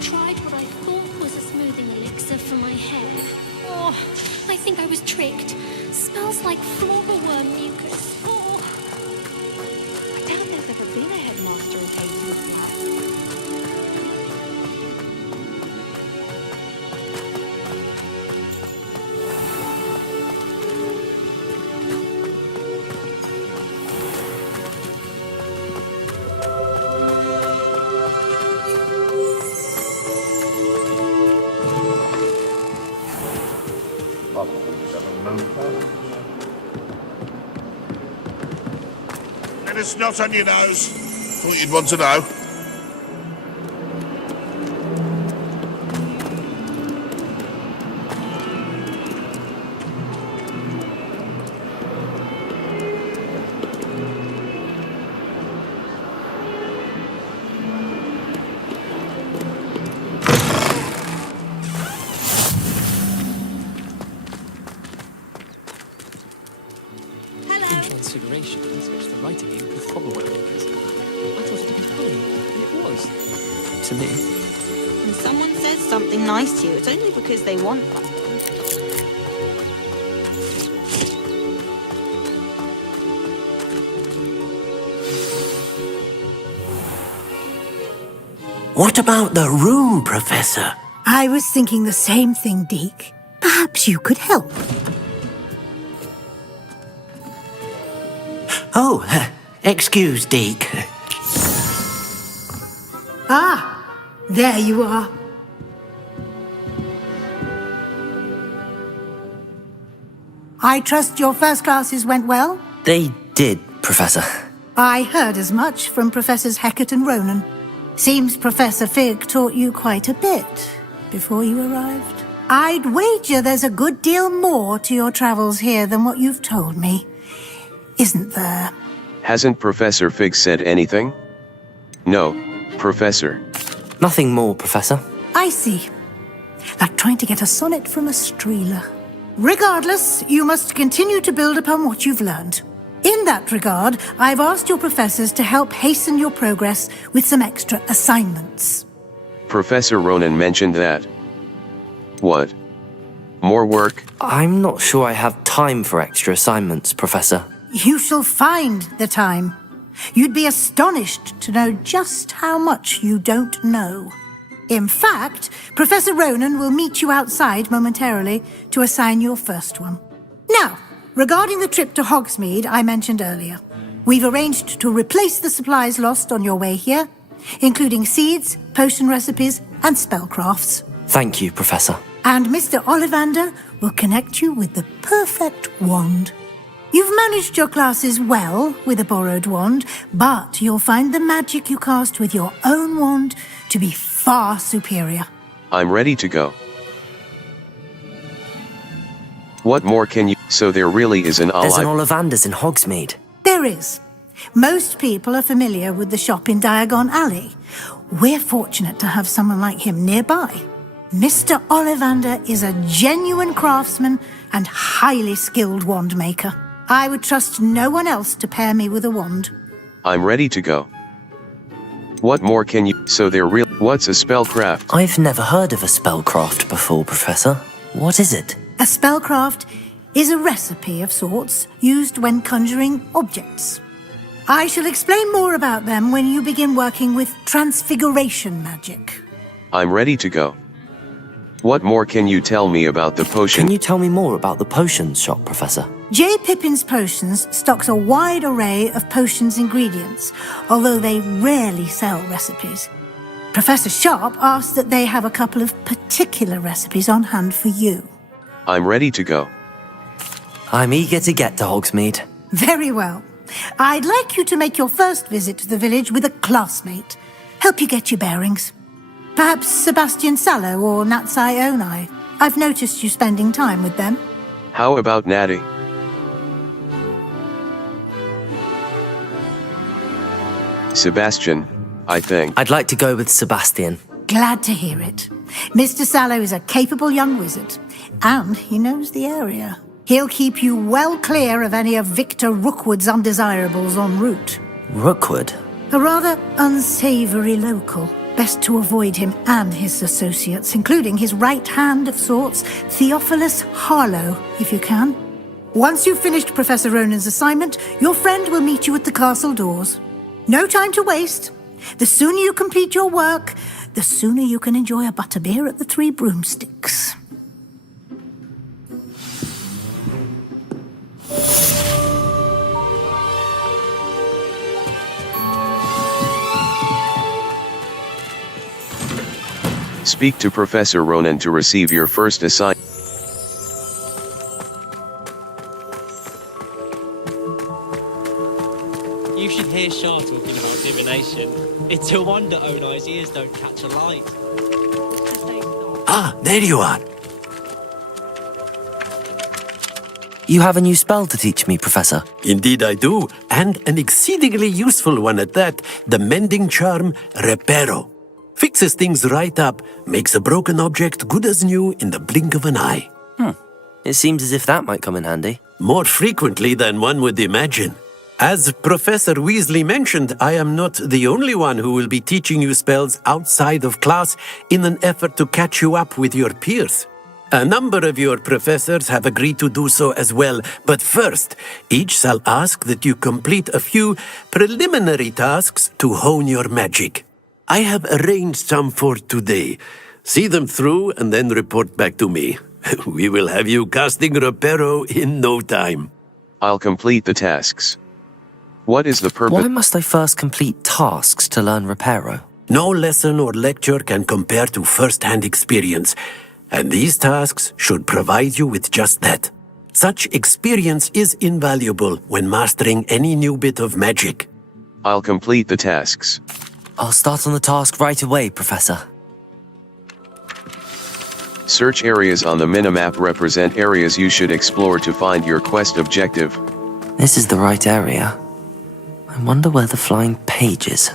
Tried what I thought was a smoothing elixir for my hair. Oh, I think I was tricked. Smells like floggerworm mucus. Oh. I doubt there's ever been a headmaster in Paisley's flat. And it's not on your nose. thought you'd want to know. Transfiguration, which the writing ink with Hogwarts makers. I thought it would be funny, and it was. To me. When someone says something nice to you, it's only because they want that. What about the room, Professor? I was thinking the same thing, Deke. Perhaps you could help. Oh, excuse, Deke. Ah, there you are. I trust your first classes went well? They did, Professor. I heard as much from Professors Hecat and Ronan. Seems Professor Fig taught you quite a bit before you arrived. I'd wager there's a good deal more to your travels here than what you've told me. Isn't there? Hasn't Professor Fig said anything? No, Professor. Nothing more, Professor. I see. Like trying to get a sonnet from a streeler. Regardless, you must continue to build upon what you've learned. In that regard, I've asked your professors to help hasten your progress with some extra assignments. Professor Ronan mentioned that. What? More work? I'm not sure I have time for extra assignments, Professor. You shall find the time. You'd be astonished to know just how much you don't know. In fact, Professor Ronan will meet you outside momentarily to assign your first one. Now, regarding the trip to Hogsmeade I mentioned earlier, we've arranged to replace the supplies lost on your way here, including seeds, potion recipes, and spellcrafts. Thank you, Professor. And Mr. Ollivander will connect you with the perfect wand. You've managed your classes well with a borrowed wand, but you'll find the magic you cast with your own wand to be far superior. I'm ready to go. What more can you... So there really is an There's an Ollivander's in Hogsmeade. There is. Most people are familiar with the shop in Diagon Alley. We're fortunate to have someone like him nearby. Mr. Ollivander is a genuine craftsman and highly skilled wand maker. I would trust no one else to pair me with a wand. I'm ready to go. What more can you... So there real... What's a spellcraft? I've never heard of a spellcraft before, Professor. What is it? A spellcraft is a recipe of sorts used when conjuring objects. I shall explain more about them when you begin working with transfiguration magic. I'm ready to go. What more can you tell me about the potion? Can you tell me more about the potions shop, Professor? J. Pippin's Potions stocks a wide array of potions ingredients, although they rarely sell recipes. Professor Sharp asked that they have a couple of particular recipes on hand for you. I'm ready to go. I'm eager to get to Hogsmeade. Very well. I'd like you to make your first visit to the village with a classmate. Help you get your bearings. Perhaps Sebastian Sallow or Natsai Onai. I've noticed you spending time with them. How about Natty? Sebastian, I think. I'd like to go with Sebastian. Glad to hear it. Mr. Sallow is a capable young wizard, and he knows the area. He'll keep you well clear of any of Victor Rookwood's undesirables en route. Rookwood? A rather unsavory local. Best to avoid him and his associates, including his right hand of sorts, Theophilus Harlow, if you can. Once you've finished Professor Ronan's assignment, your friend will meet you at the castle doors. No time to waste. The sooner you complete your work, the sooner you can enjoy a butterbeer at the Three Broomsticks. Speak to Professor Ronan to receive your first assignment. You should hear Shah talking about divination. magician. It's a wonder Onai's ears don't catch a light. Ah, there you are. You have a new spell to teach me, Professor. Indeed I do, and an exceedingly useful one at that. The mending charm, Reparo. Fixes things right up, makes a broken object good as new in the blink of an eye. It seems as if that might come in handy. More frequently than one would imagine. As Professor Weasley mentioned, I am not the only one who will be teaching you spells outside of class in an effort to catch you up with your peers. A number of your professors have agreed to do so as well, but first, each shall ask that you complete a few preliminary tasks to hone your magic. I have arranged some for today. See them through and then report back to me. We will have you casting Reparo in no time. I'll complete the tasks. What is the purpose? Why must I first complete tasks to learn Reparo? No lesson or lecture can compare to first-hand experience, and these tasks should provide you with just that. Such experience is invaluable when mastering any new bit of magic. I'll complete the tasks. I'll start on the task right away, Professor. Search areas on the minimap represent areas you should explore to find your quest objective. This is the right area. I wonder where the flying page is.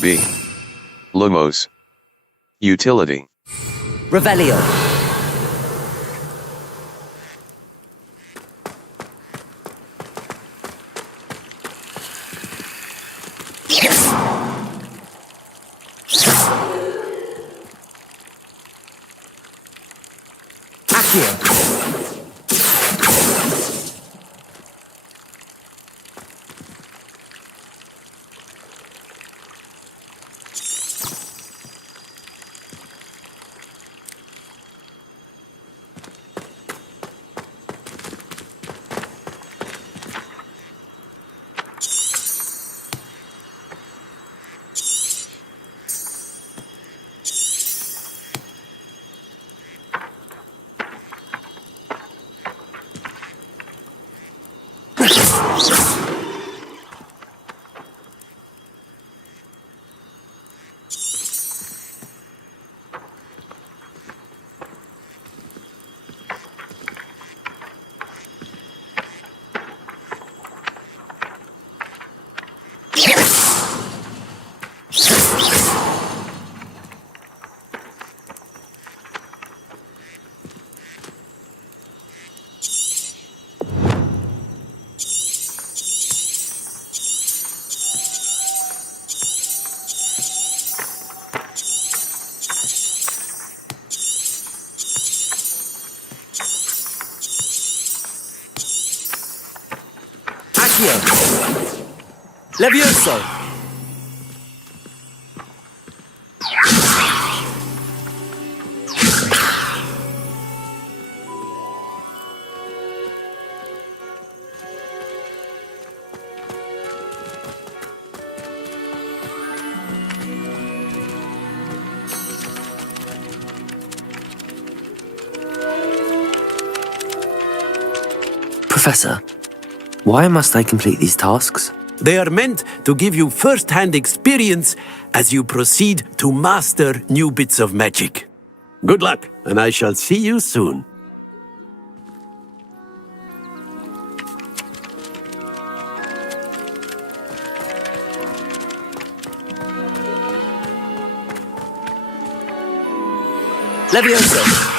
B. Lumos. Utility. Revelio. Accio. Levioso! Professor, why must I complete these tasks? They are meant to give you first-hand experience as you proceed to master new bits of magic. Good luck, and I shall see you soon. Levioso!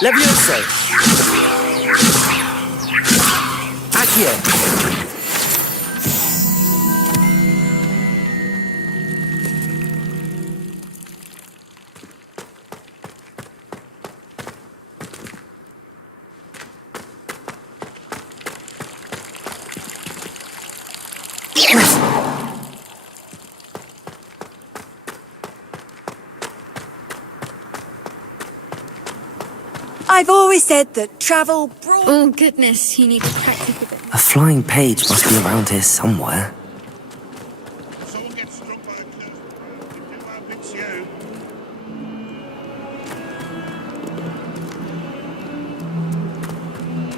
Levioso! Accio! I've always said that travel brought... Oh, goodness, you need to practice a bit. A flying page must be around here somewhere.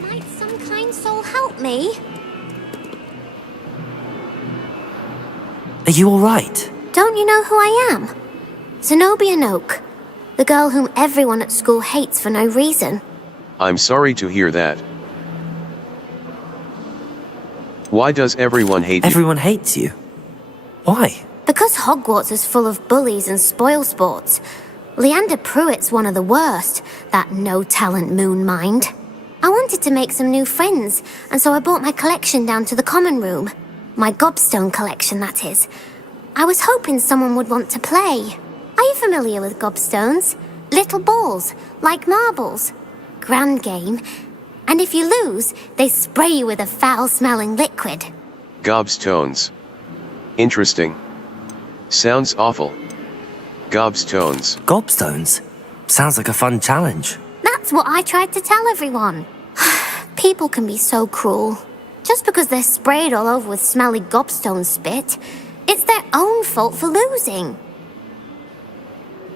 Might some kind soul help me? Are you alright? Don't you know who I am? Zenobia Noak, the girl whom everyone at school hates for no reason. I'm sorry to hear that. Why does everyone hate you? Everyone hates you? Why? Because Hogwarts is full of bullies and spoilsports. Leander Pruitt's one of the worst, that no-talent moon mind. I wanted to make some new friends, and so I brought my collection down to the common room. My gobstone collection, that is. I was hoping someone would want to play. Are you familiar with gobstones? Little balls, like marbles. Grand game. And if you lose, they spray you with a foul-smelling liquid. Gobstones. Interesting. Sounds awful. Gobstones. Gobstones? Sounds like a fun challenge. That's what I tried to tell everyone. People can be so cruel. Just because they're sprayed all over with smelly gobstone spit, it's their own fault for losing.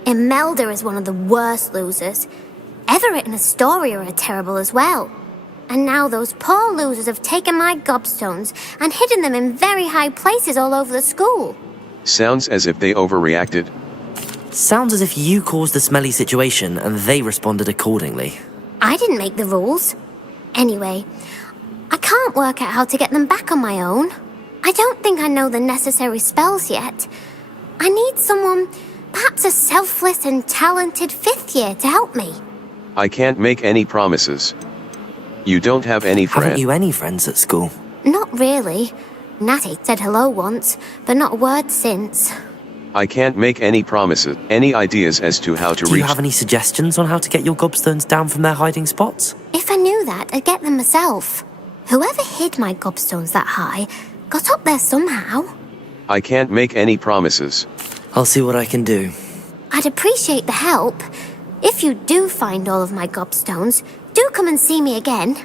Imelda is one of the worst losers. Everett and Astoria are terrible as well. And now those poor losers have taken my gobstones and hidden them in very high places all over the school. Sounds as if they overreacted. Sounds as if you caused the smelly situation and they responded accordingly. I didn't make the rules. Anyway, I can't work out how to get them back on my own. I don't think I know the necessary spells yet. I need someone, perhaps a selfless and talented fifth year to help me. I can't make any promises. You don't have any friends. Haven't you any friends at school? Not really. Natty said hello once, but not a word since. I can't make any promises. Any ideas as to how to reach... Do you have any suggestions on how to get your gobstones down from their hiding spots? If I knew that, I'd get them myself. Whoever hid my gobstones that high got up there somehow. I can't make any promises. I'll see what I can do. I'd appreciate the help. If you do find all of my gobstones, do come and see me again.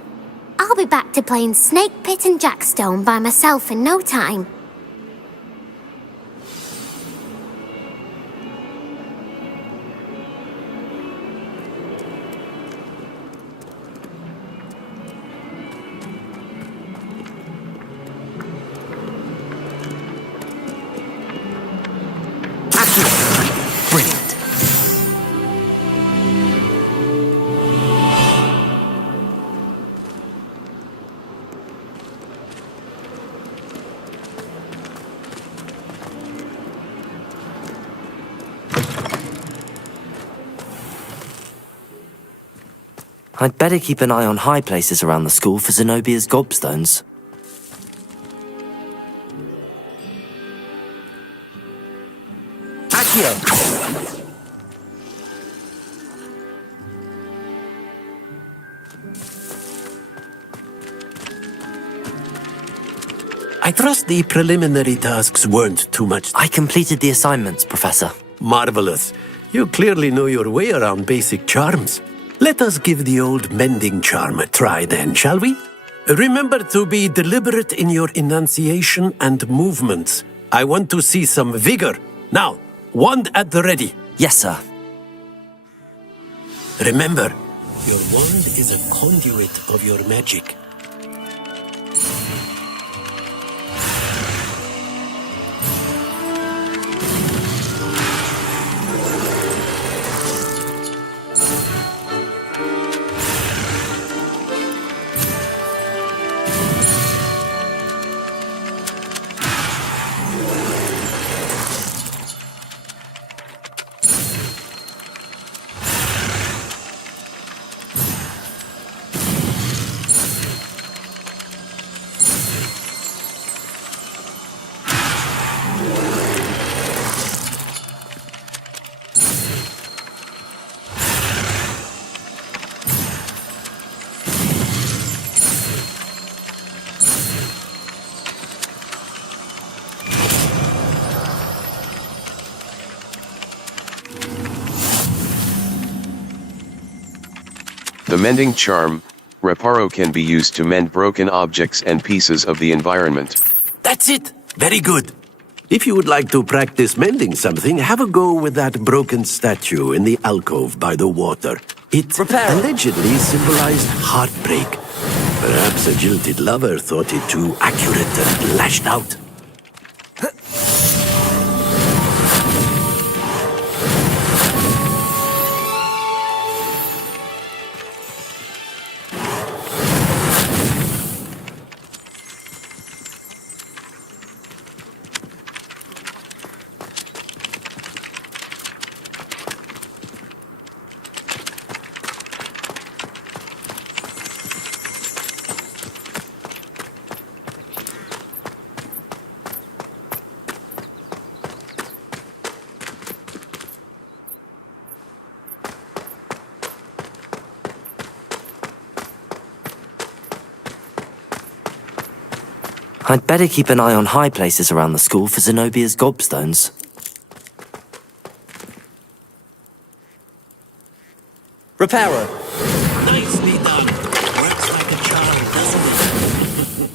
I'll be back to playing Snake Pit and Jackstone by myself in no time. Brilliant. I'd better keep an eye on high places around the school for Zenobia's gobstones. Accio! I trust the preliminary tasks weren't too much. I completed the assignments, Professor. Marvelous. You clearly know your way around basic charms. Let us give the old mending charm a try then, shall we? Remember to be deliberate in your enunciation and movements. I want to see some vigor. Now, wand at the ready. Yes, sir. Remember, your wand is a conduit of your magic. The mending charm, Reparo, can be used to mend broken objects and pieces of the environment. That's it. Very good. If you would like to practice mending something, have a go with that broken statue in the alcove by the water. It allegedly symbolized heartbreak. Perhaps a jilted lover thought it too accurate and lashed out. I'd better keep an eye on high places around the school for Zenobia's gobstones. Reparo. Nicely done. Works like a charm, doesn't it?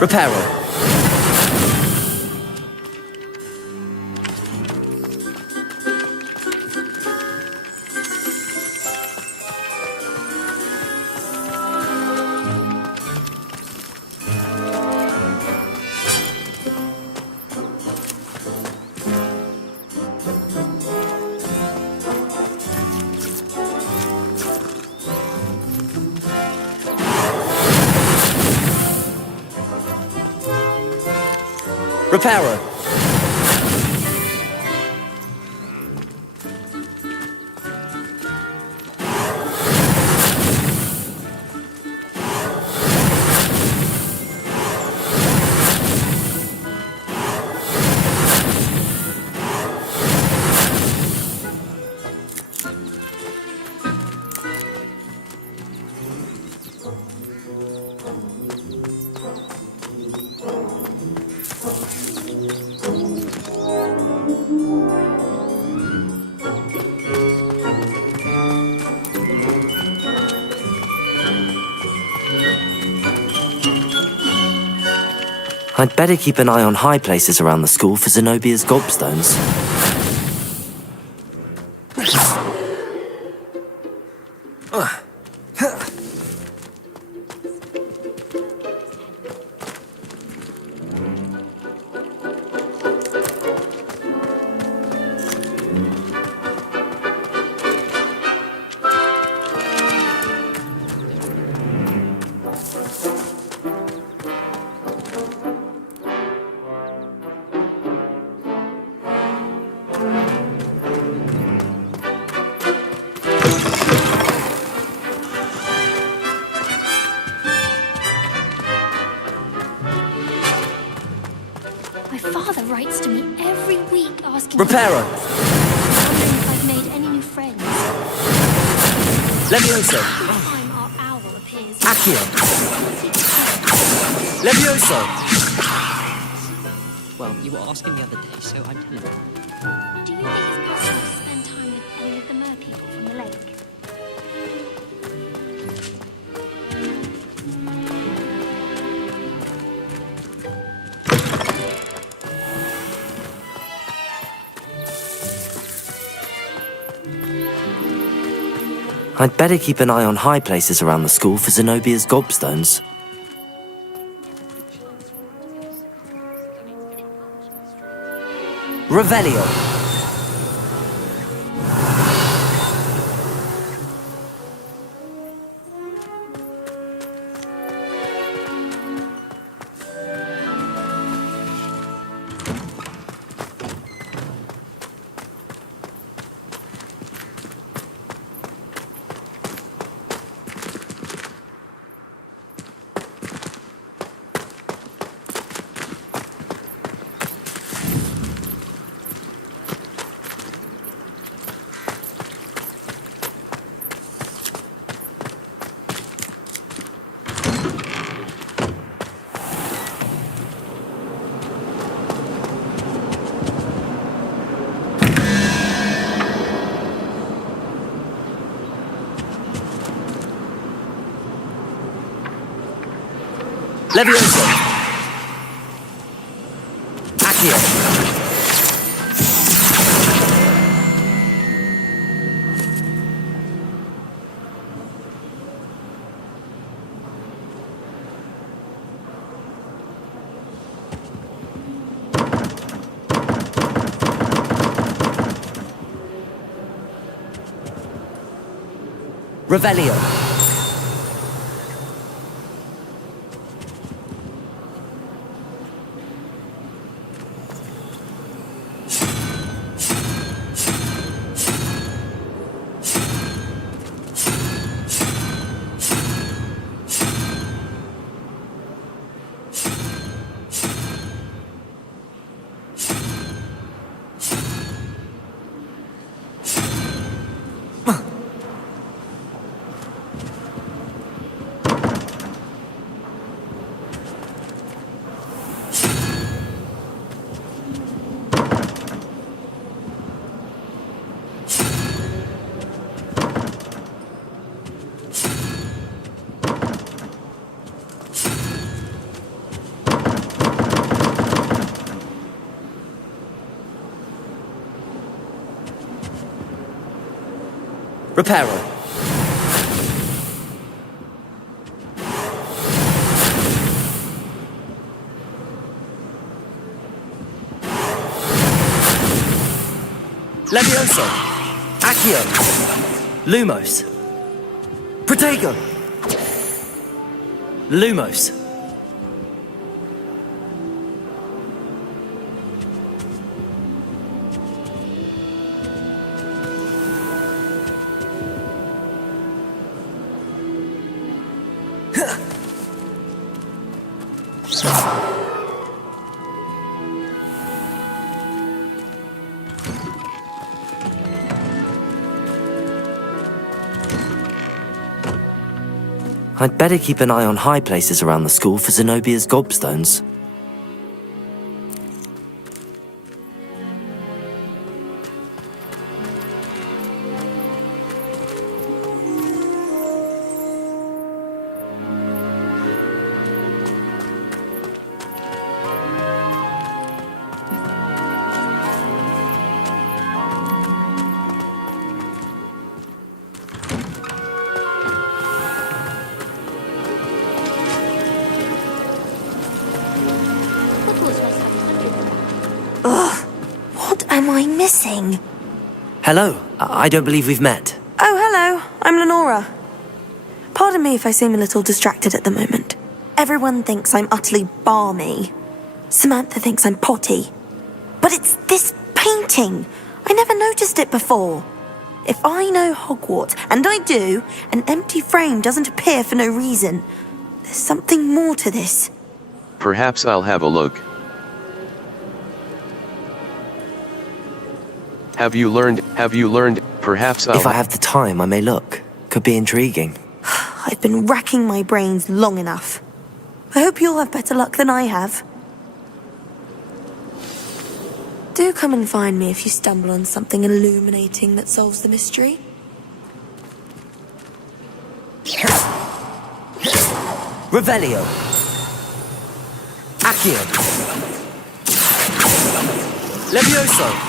Reparo. Reparo. I'd better keep an eye on high places around the school for Zenobia's gobstones. My father writes to me every week asking Reparo. wondering if I've made any new friends. Levioso. Every time our owl appears, Accio. Levioso. Well, you were asking the other day, so I'm telling you. do you think it's possible to spend time with any of the mer people from the lake? I'd better keep an eye on high places around the school for Zenobia's gobstones. Revelio. Levioso! Accio! Revelio. Reparo. Levioso. Accio. Lumos. Protego. Lumos. I'd better keep an eye on high places around the school for Zenobia's gobstones. Ugh, what am I missing? Hello, I don't believe we've met. Oh, hello, I'm Lenora. Pardon me if I seem a little distracted at the moment. Everyone thinks I'm utterly balmy. Samantha thinks I'm potty. But it's this painting. I never noticed it before. If I know Hogwarts, and I do, an empty frame doesn't appear for no reason. There's something more to this. Perhaps I'll have a look. Have you learned, perhaps I'll... If I have the time, I may look. Could be intriguing. I've been racking my brains long enough. I hope you'll have better luck than I have. Do come and find me if you stumble on something illuminating that solves the mystery. Revelio. Accio. Levioso.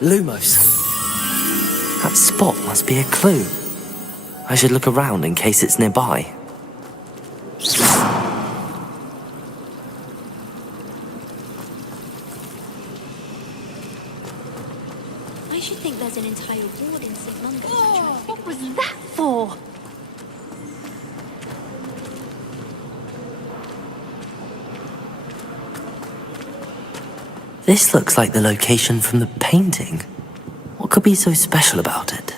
Lumos. That spot must be a clue. I should look around in case it's nearby. I should think there's an entire ward in St. Mungo. What was that for? This looks like the location from the painting. What could be so special about it?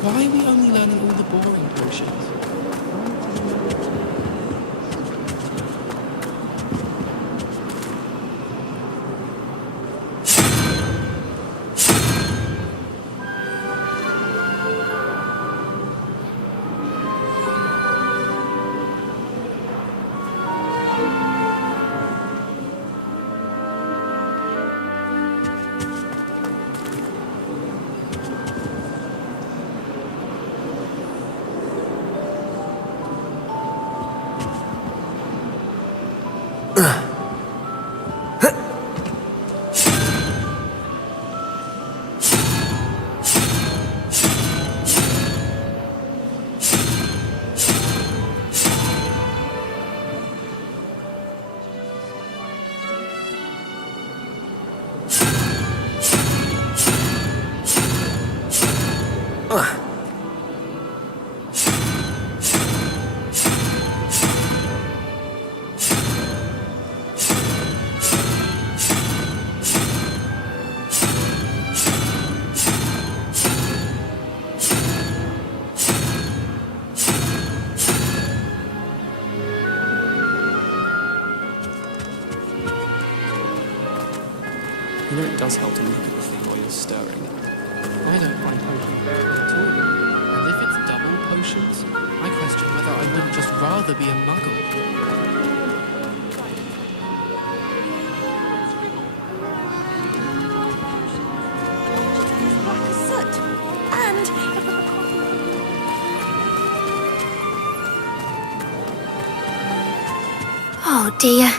Why are we only learning all the boring potions? You know it does help to look at the thing while you're stirring. I don't find potions very well at all. And if it's double potions, I question whether I wouldn't just rather be a muggle. Oh dear,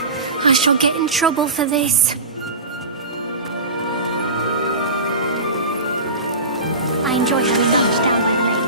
I shall get in trouble for this. I enjoy having lunch down by the lake.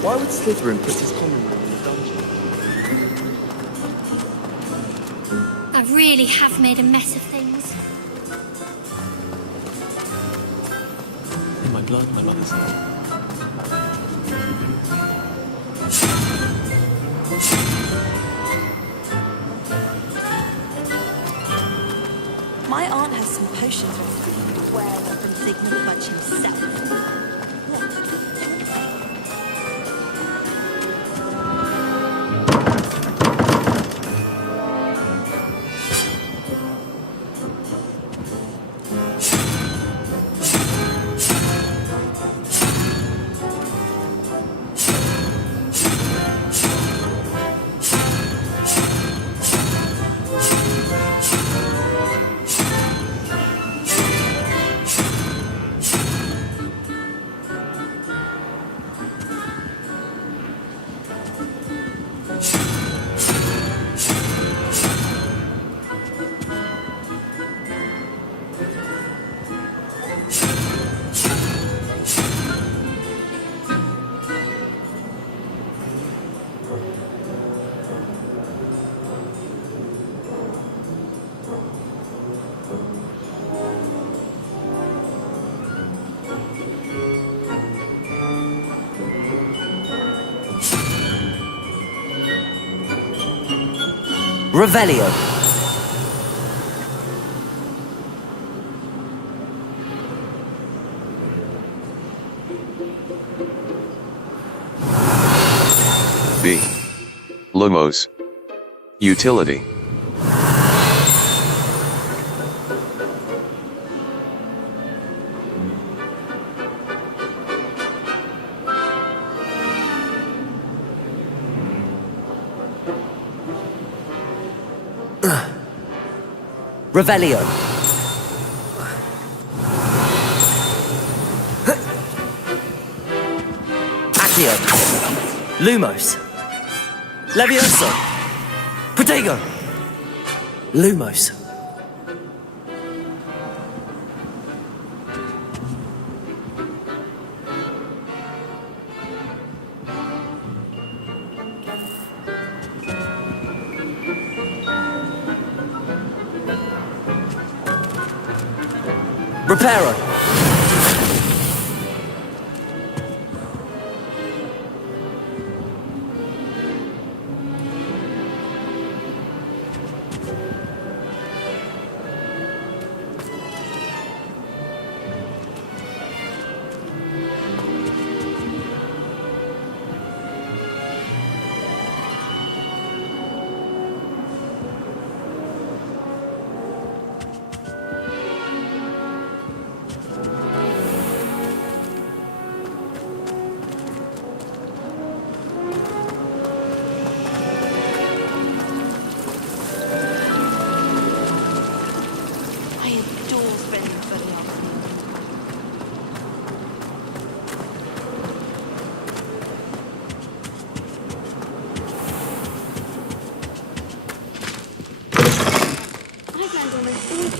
Why would Slytherin put his common room in a dungeon? I really have made a mess of things. In my blood, my mother said. My aunt has some potions ready. Where from Sigmund Fudge himself. Revelio. B. Lumos. Utility. Revelio. Accio. Lumos. Levioso. Protego. Lumos. Reparo.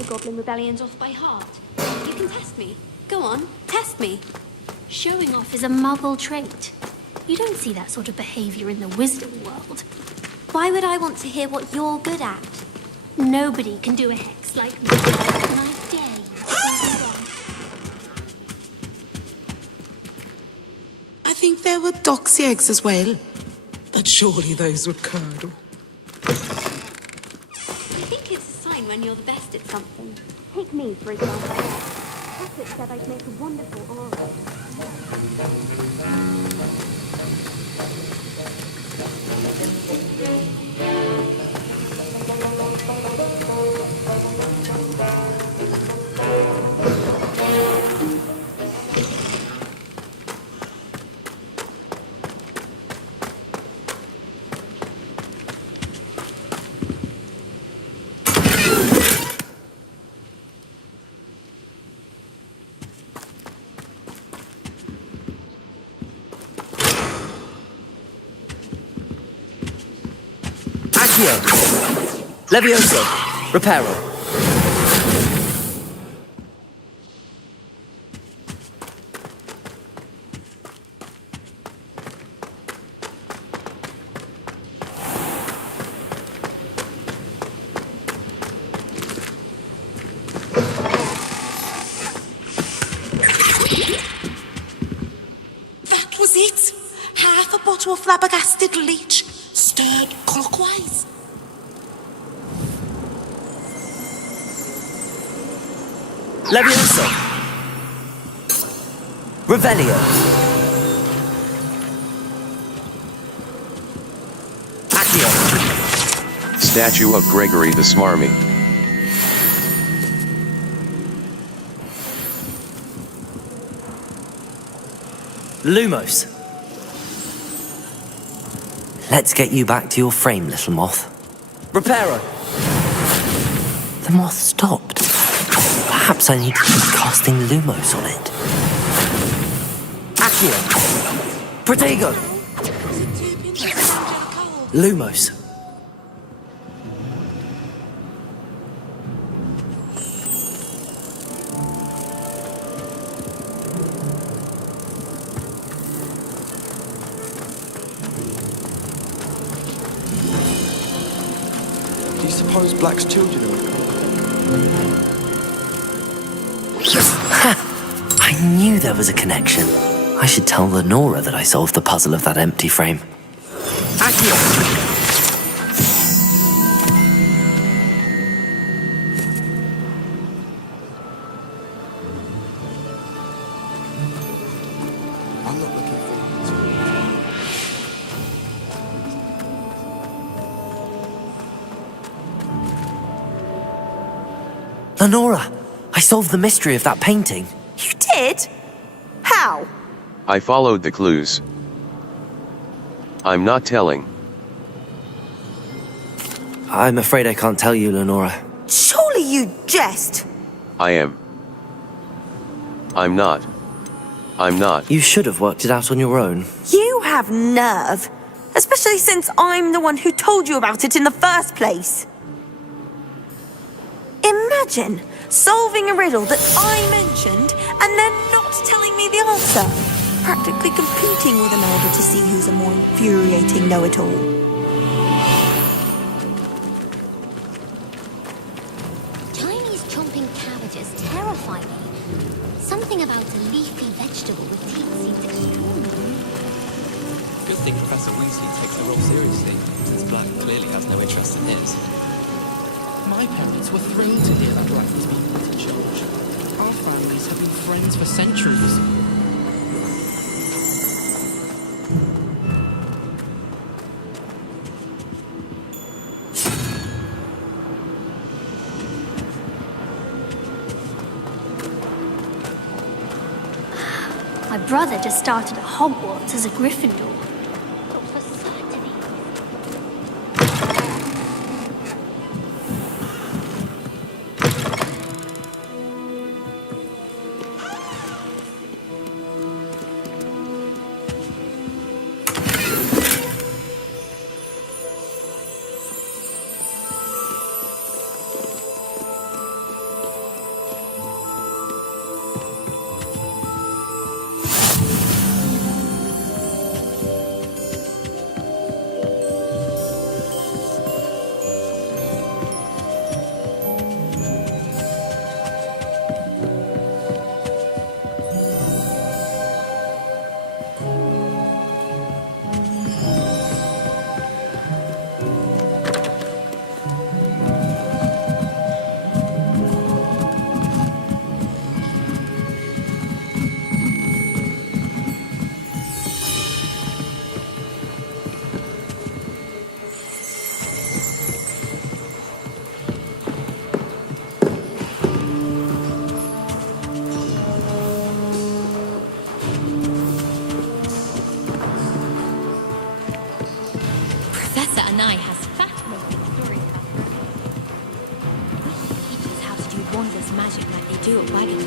Goblin rebellions off by heart. You can test me. Go on, test me. Showing off is a muggle trait. You don't see that sort of behavior in the wizarding world. Why would I want to hear what you're good at? Nobody can do a hex like me, and I dare you to prove me wrong. I think there were doxy eggs as well. But surely those would curdle. I think it's a sign when you're the best at something. Take me, for example. Prophet said I'd make a wonderful oracle. Accio. Levioso. Reparo. it. Half a bottle of flabbergasted leech, stirred clockwise. Levioso! Revelio! Accio! Statue of Gregory the Smarmy. Lumos! Let's get you back to your frame, little moth. Reparo! The moth stopped. Perhaps I need to keep casting Lumos on it. Accio! Protego! Lumos! Do you suppose Black's children are I knew there was a connection. I should tell Lenora that I solved the puzzle of that empty frame. Accio! Lenora, I solved the mystery of that painting. You did? How? I followed the clues. I'm not telling. I'm afraid I can't tell you, Lenora. Surely you jest. I am. I'm not. I'm not. You should have worked it out on your own. You have nerve. Especially since I'm the one who told you about it in the first place. Imagine solving a riddle that I mentioned and then not telling me the answer. Practically competing with an order to see who's a more infuriating know-it-all. Chinese chomping cabbages terrify me. Something about a leafy vegetable with teeth seems extraordinary. Good thing Professor Weasley takes the role seriously, since Black clearly has no interest in his. My parents were thrilled to hear that Black was being put in charge. Our families have been friends for centuries. My brother just started at Hogwarts as a Gryffindor. Do at Wagon.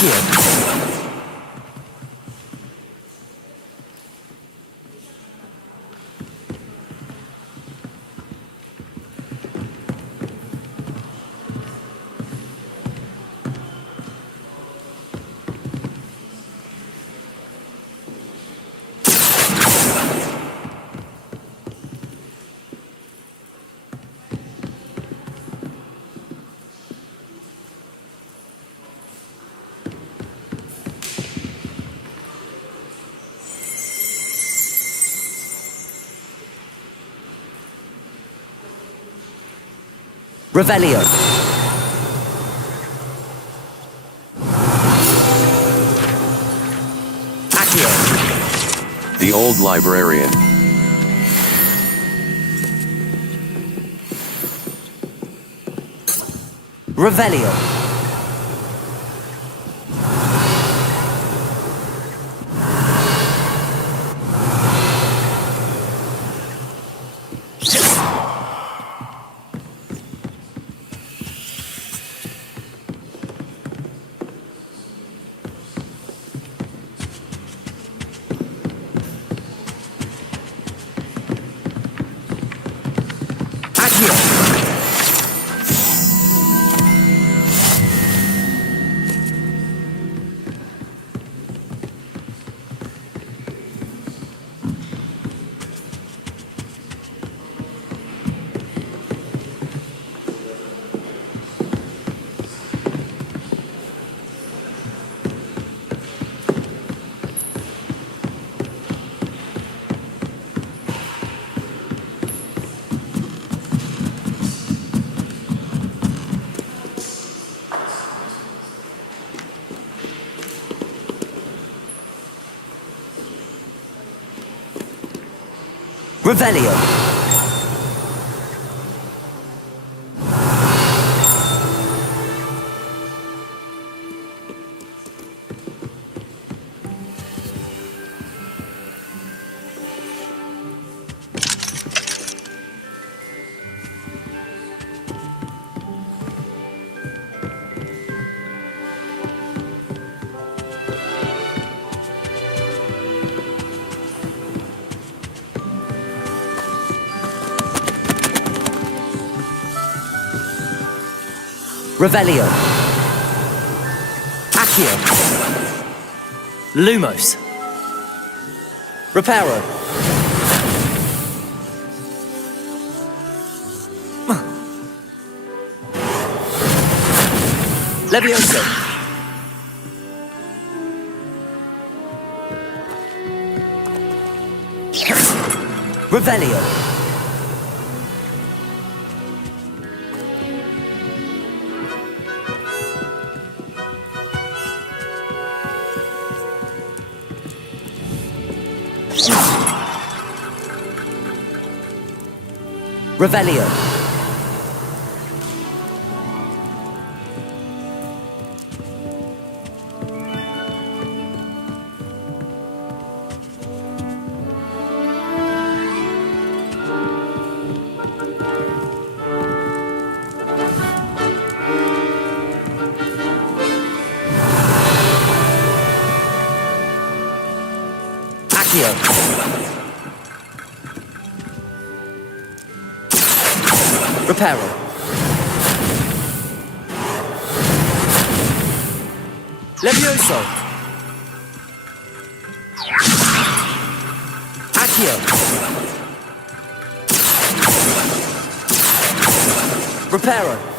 Accio. Revelio. Accio. The old librarian. Revelio. Revelio. Revelio. Accio. Lumos. Reparo. Levioso. Revelio. Revelio. Accio. Reparo. Levioso. Accio. Reparo.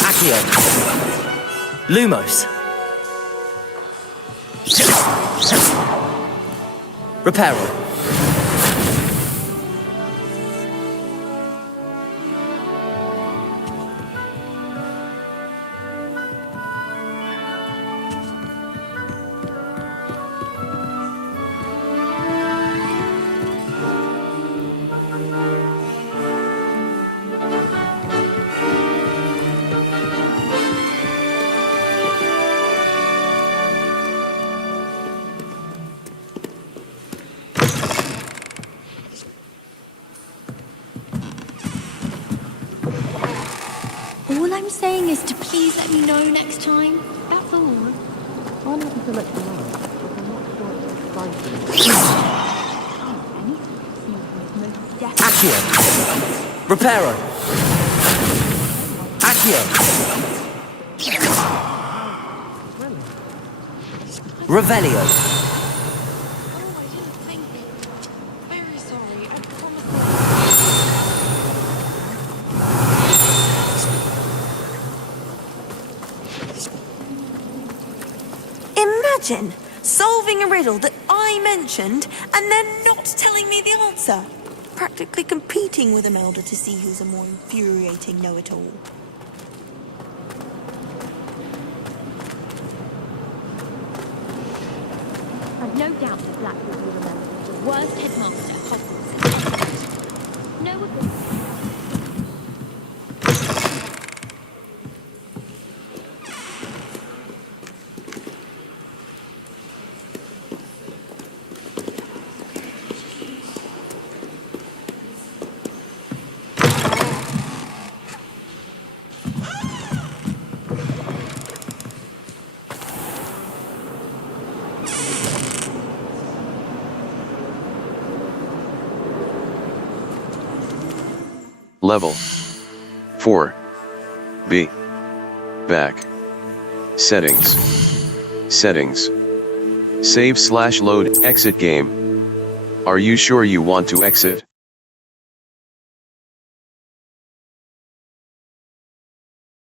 Accio. Lumos. Reparo. thing is to please let me know next time. That's all. I'm happy to let you know, but I'm not sure it's exciting. Accio! Reparo! Accio! Revelio! Very sorry. I promise. Imagine solving a riddle that I mentioned and then not telling me the answer. Practically competing with Imelda to see who's a more infuriating know-it-all. I've no doubt that Black will be remembered as the worst headmaster Hogwarts has ever. No one. Level 4 B. Back. Settings. Settings. Save/load exit game. Are you sure you want to exit?